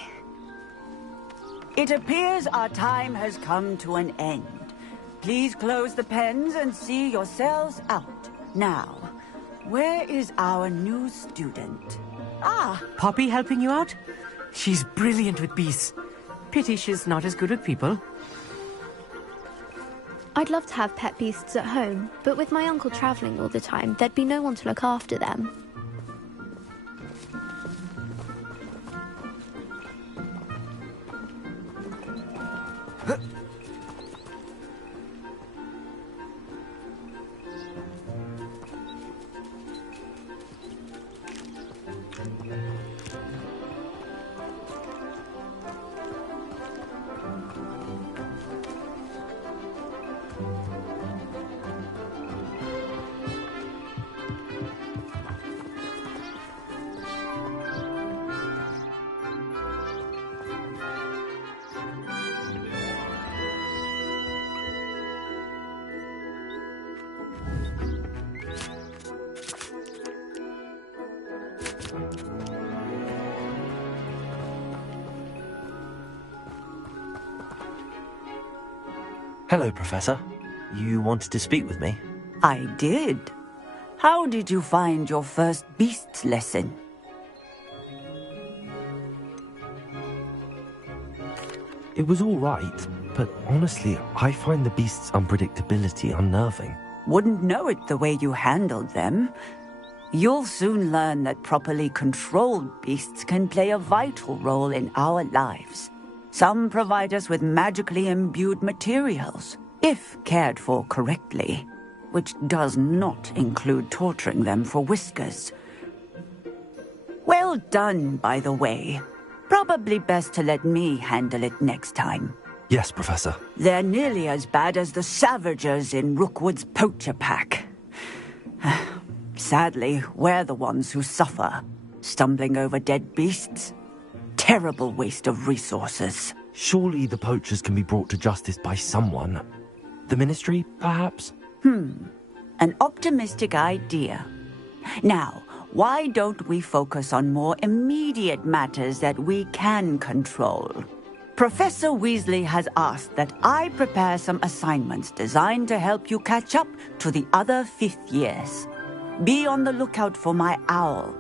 It appears our time has come to an end. Please close the pens and see yourselves out. Now, where is our new student? Ah, Poppy helping you out? She's brilliant with beasts. Pity she's not as good with people. I'd love to have pet beasts at home, but with my uncle travelling all the time, there'd be no one to look after them. Hello, Professor. You wanted to speak with me? I did. How did you find your first beasts lesson? It was all right, but honestly, I find the beast's unpredictability unnerving. Wouldn't know it the way you handled them. You'll soon learn that properly controlled beasts can play a vital role in our lives. Some provide us with magically imbued materials, if cared for correctly, which does not include torturing them for whiskers. Well done, by the way. Probably best to let me handle it next time. Yes, Professor. They're nearly as bad as the Savagers in Rookwood's poacher pack. Sadly, we're the ones who suffer, stumbling over dead beasts. Terrible waste of resources. Surely the poachers can be brought to justice by someone. The Ministry, perhaps? An optimistic idea. Now, why don't we focus on more immediate matters that we can control? Professor Weasley has asked that I prepare some assignments designed to help you catch up to the other 5th years. Be on the lookout for my owl.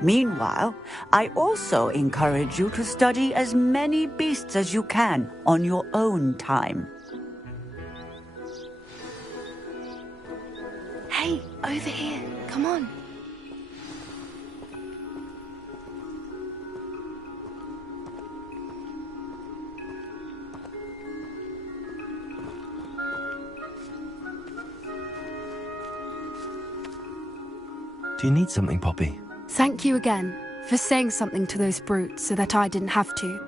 Meanwhile, I also encourage you to study as many beasts as you can on your own time. Hey, over here. Come on. Do you need something, Poppy? Thank you again for saying something to those brutes so that I didn't have to.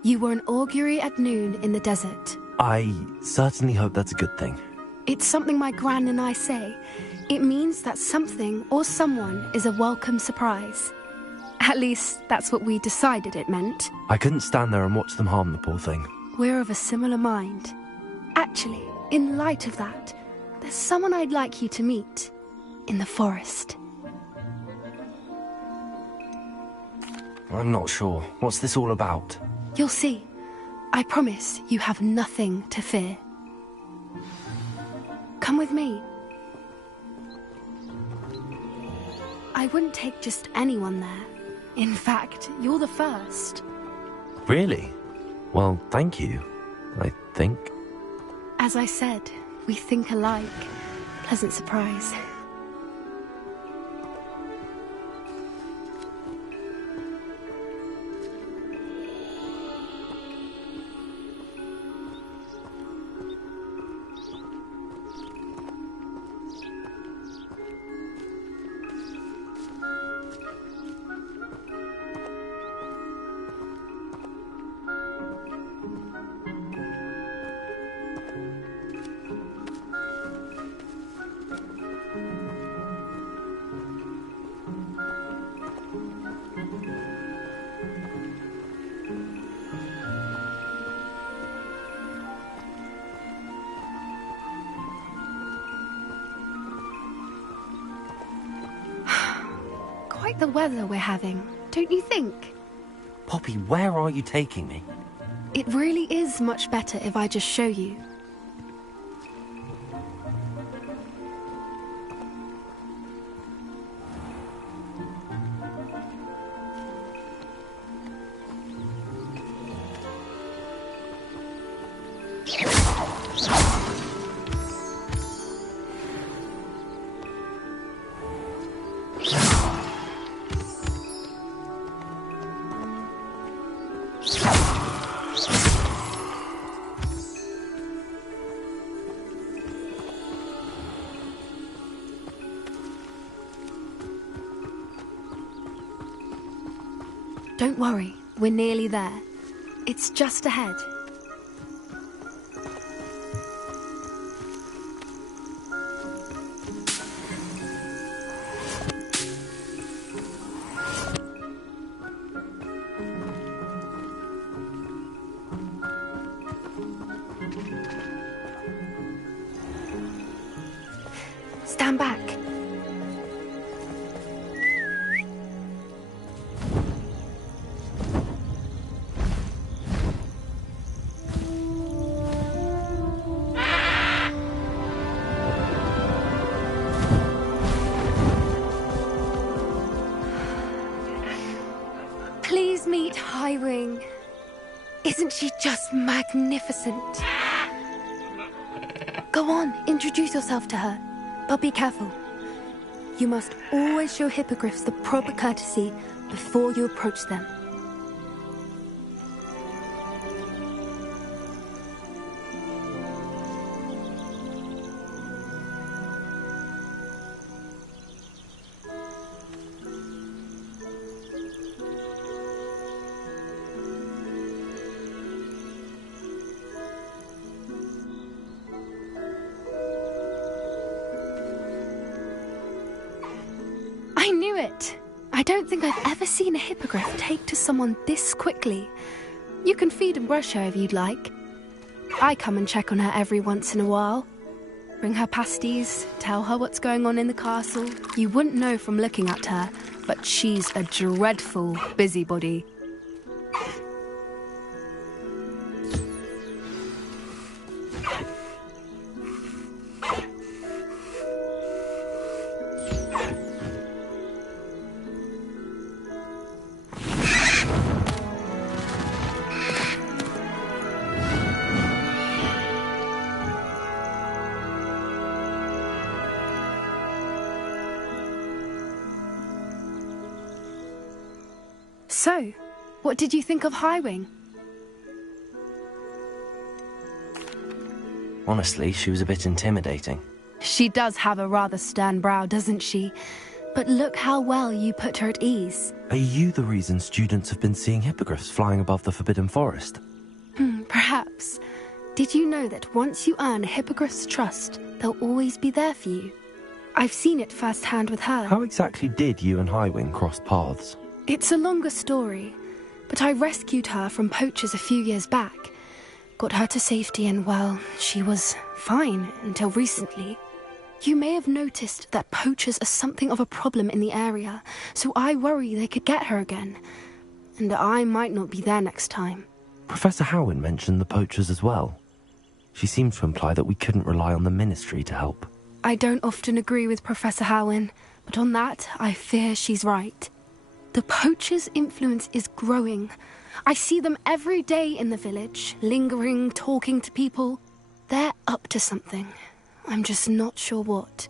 You were an augury at noon in the desert. I certainly hope that's a good thing. It's something my gran and I say. It means that something or someone is a welcome surprise. At least, that's what we decided it meant. I couldn't stand there and watch them harm the poor thing. We're of a similar mind. Actually, in light of that, there's someone I'd like you to meet. In the forest. I'm not sure. What's this all about? You'll see. I promise you have nothing to fear. Come with me. I wouldn't take just anyone there. In fact, you're the first. Really? Well, thank you, I think. As I said, we think alike. Pleasant surprise. Quite the weather we're having, don't you think? Poppy, where are you taking me? It really is much better if I just show you. Don't worry, we're nearly there. It's just ahead. Stand back. please meet Highwing? Isn't she just magnificent? Go on, introduce yourself to her. But be careful. You must always show hippogriffs the proper courtesy before you approach them. I knew it! I don't think I've ever seen a hippogriff take to someone this quickly. You can feed and brush her if you'd like. I come and check on her every once in a while. Bring her pasties, tell her what's going on in the castle. You wouldn't know from looking at her, but she's a dreadful busybody. So, what did you think of Highwing? Honestly, she was a bit intimidating. She does have a rather stern brow, doesn't she? But look how well you put her at ease. Are you the reason students have been seeing hippogriffs flying above the Forbidden Forest? Perhaps. Did you know that once you earn a hippogriff's trust, they'll always be there for you? I've seen it firsthand with her. How exactly did you and Highwing cross paths? It's a longer story, but I rescued her from poachers a few years back. Got her to safety and, well, she was fine until recently. You may have noticed that poachers are something of a problem in the area, so I worry they could get her again. And I might not be there next time. Professor Howin mentioned the poachers as well. She seemed to imply that we couldn't rely on the Ministry to help. I don't often agree with Professor Howin, but on that, I fear she's right. The poachers' influence is growing. I see them every day in the village, lingering, talking to people. They're up to something. I'm just not sure what.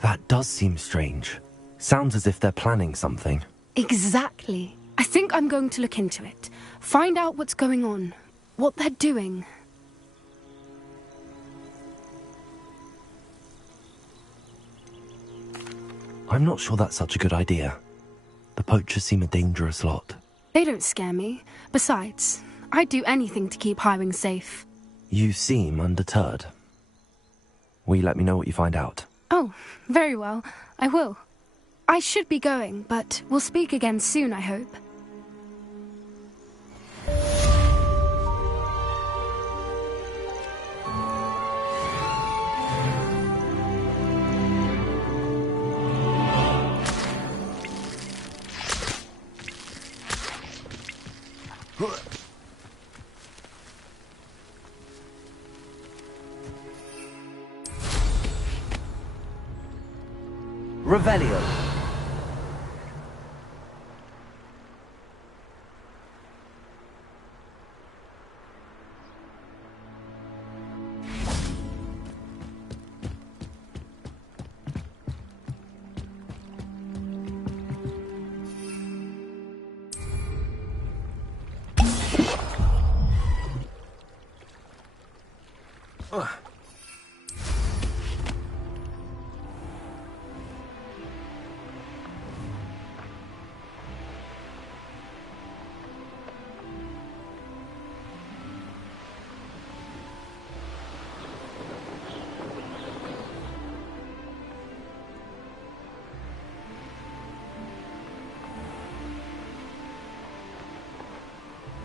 That does seem strange. Sounds as if they're planning something. Exactly. I think I'm going to look into it. Find out what's going on. What they're doing. I'm not sure that's such a good idea. The poachers seem a dangerous lot. They don't scare me. Besides, I'd do anything to keep Highwing safe. You seem undeterred. Will you let me know what you find out? Oh, very well. I will. I should be going, but we'll speak again soon, I hope. Revelio.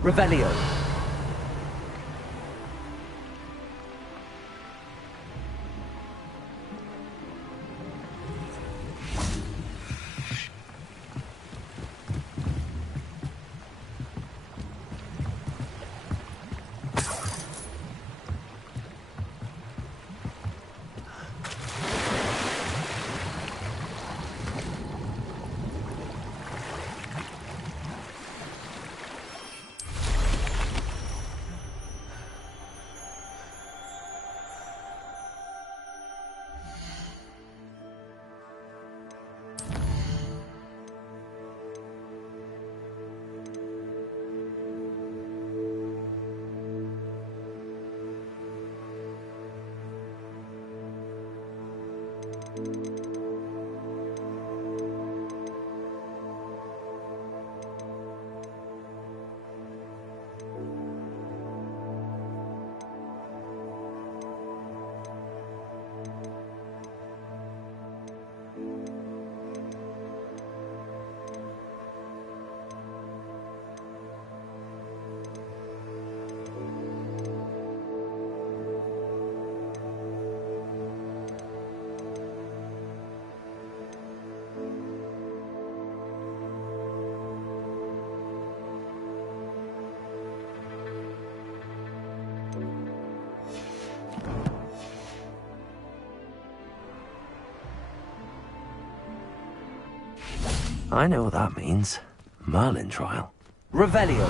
Revelio. I know what that means. Merlin trial. Revelio.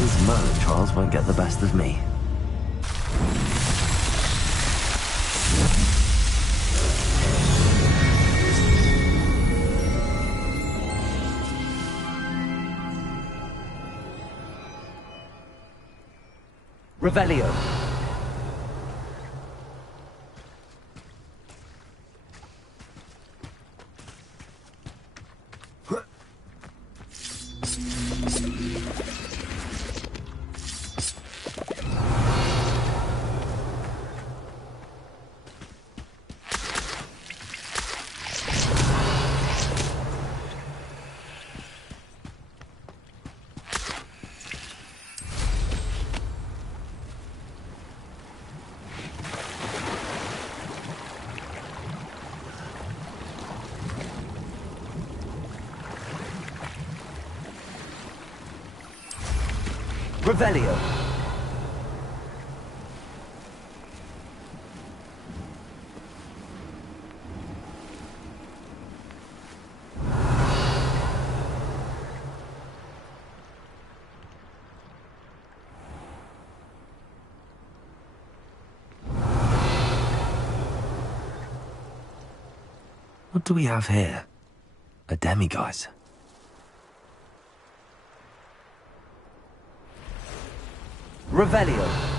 These Merlin trials won't get the best of me. Revelio. Revelio. What do we have here? A demiguise. Revelio.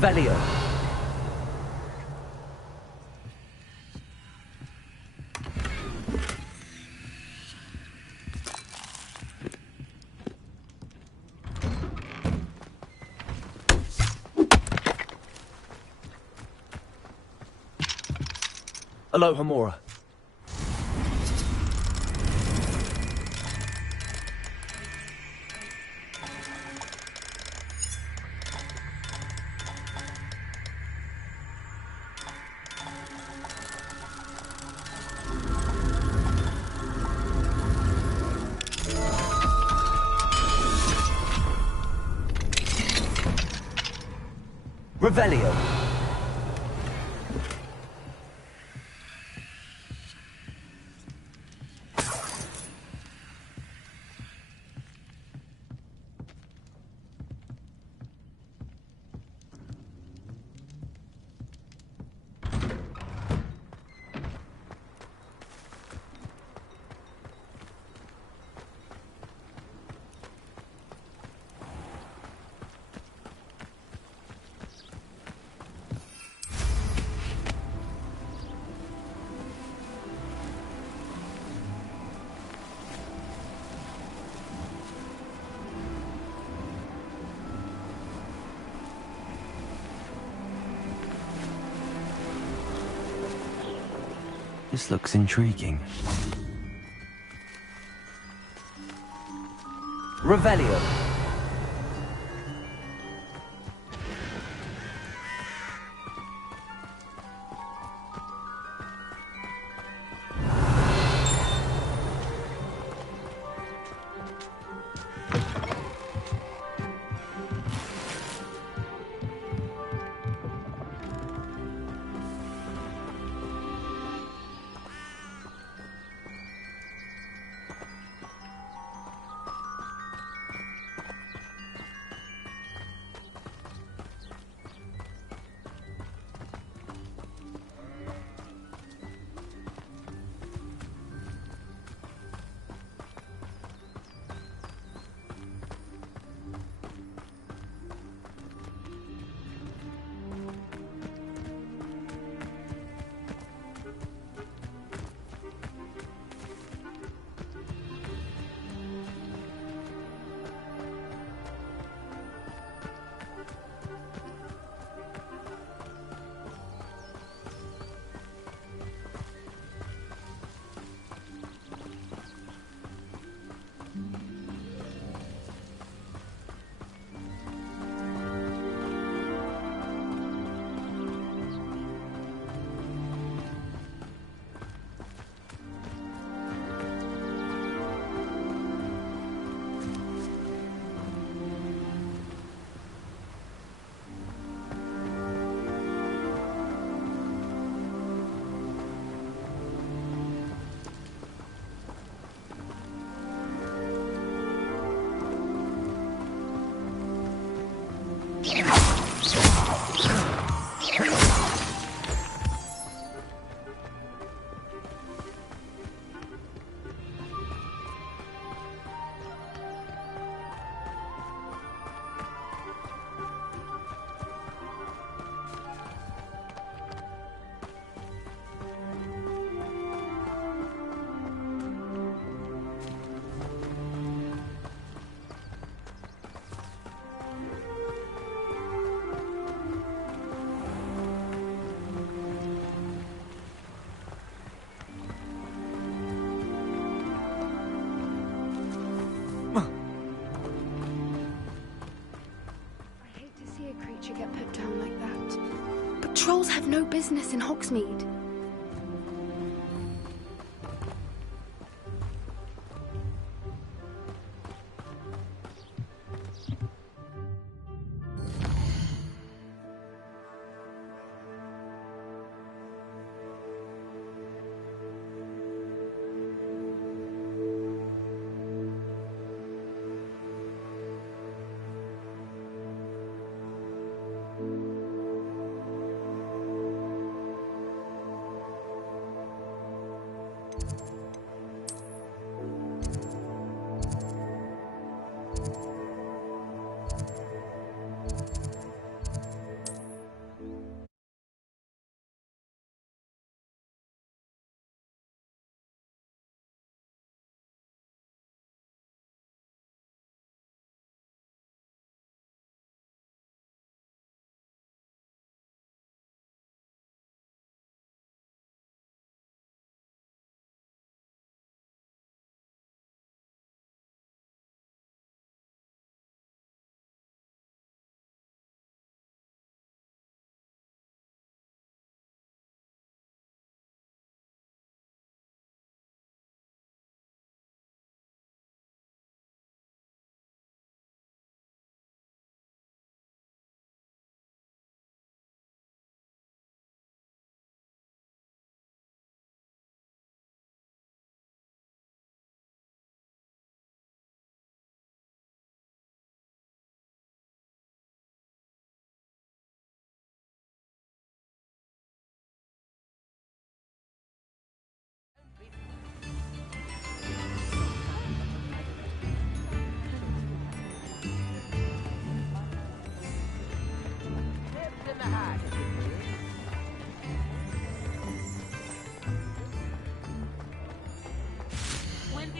Revelio. Aloha Mora. Revelio. This looks intriguing. Revelio. Get put down like that. But trolls have no business in Hogsmeade.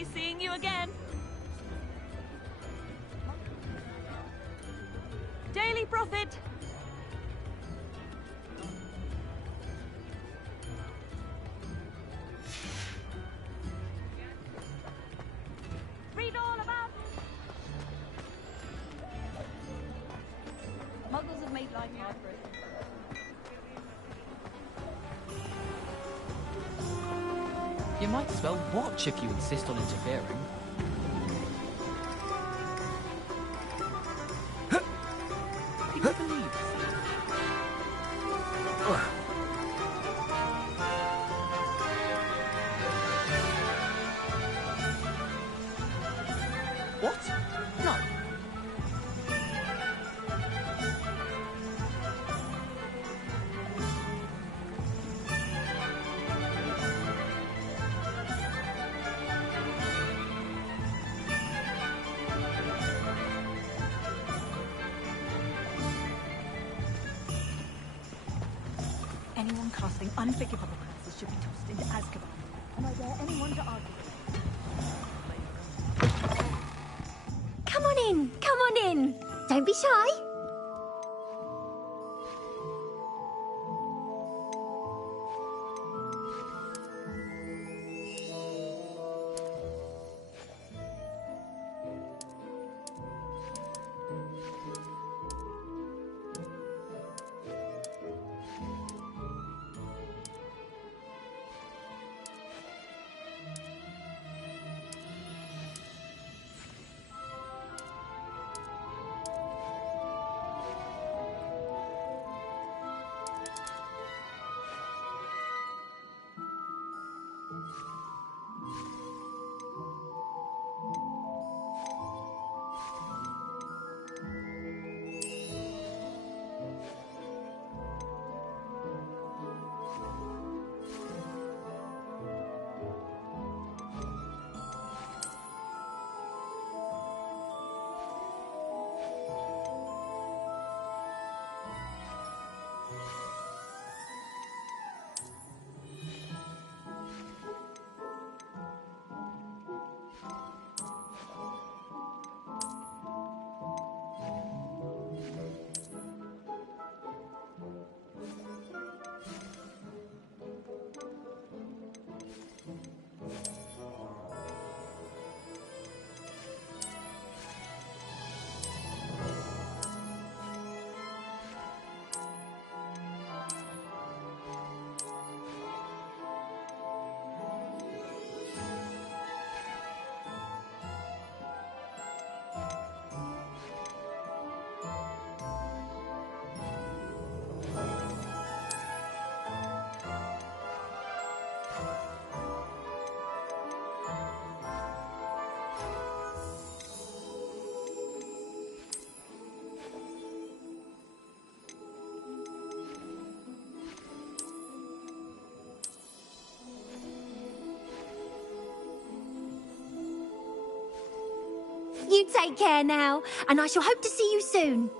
Lovely seeing you again. Daily Prophet. Read all about Muggles have made life hard for us. You might as well watch if you insist on interfering. Can you believe it? What? No. Anyone casting unforgivable curses should be tossed into Azkaban. Am I dare anyone to argue with me? Come on in, come on in. Don't be shy. You take care now, and I shall hope to see you soon.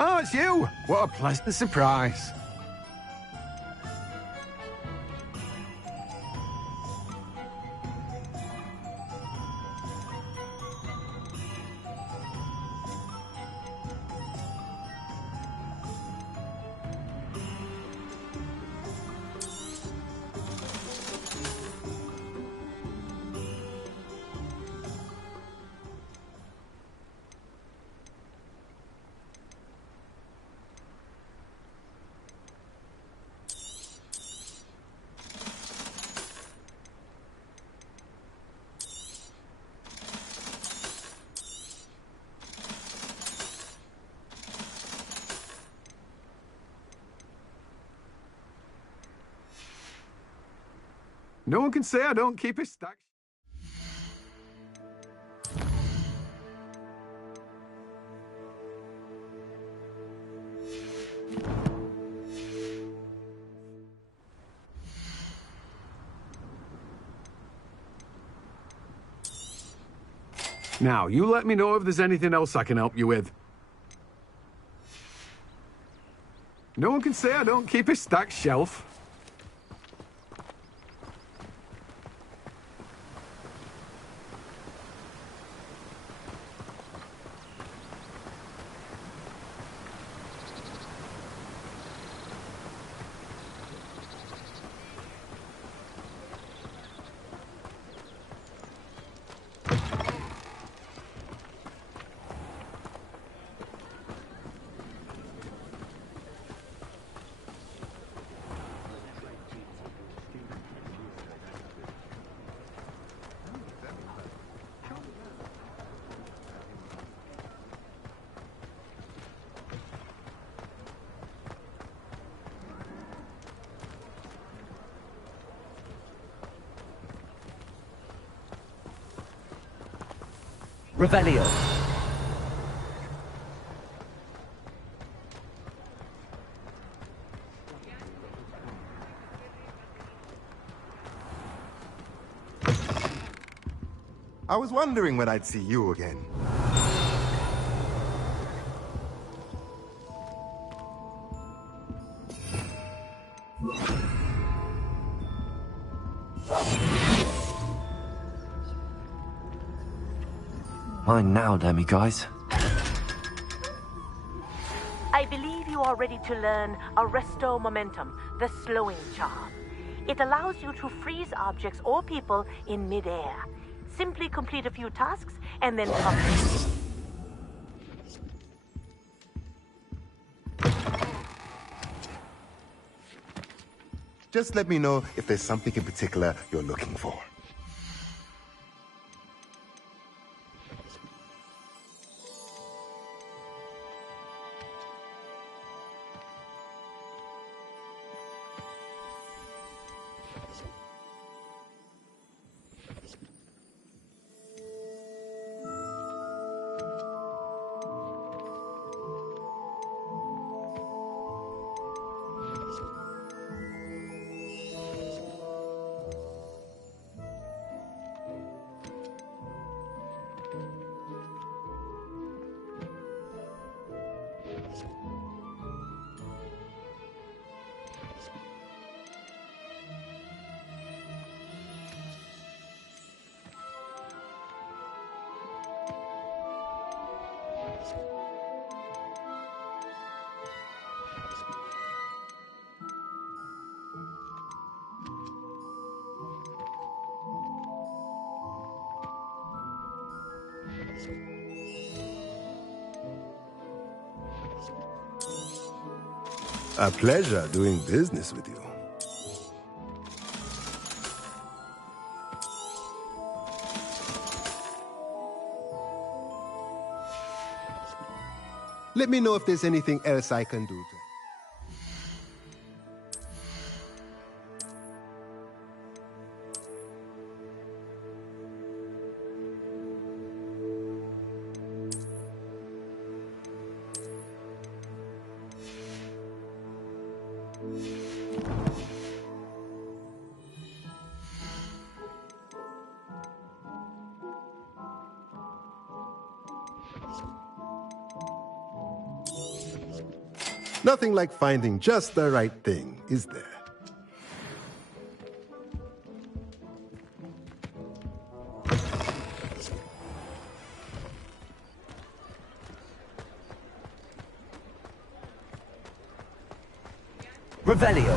Oh, it's you! What a pleasant surprise. No one can say I don't keep a stack. Now, you let me know if there's anything else I can help you with. No one can say I don't keep a stacked shelf. Revelio. I was wondering when I'd see you again. Mine now, demi-guys. I believe you are ready to learn Arresto Momentum, the slowing charm. It allows you to freeze objects or people in midair. Simply complete a few tasks and then complete. Just let me know if there's something in particular you're looking for. A pleasure doing business with you. Let me know if there's anything else I can do to... Nothing like finding just the right thing, is there? Revelio.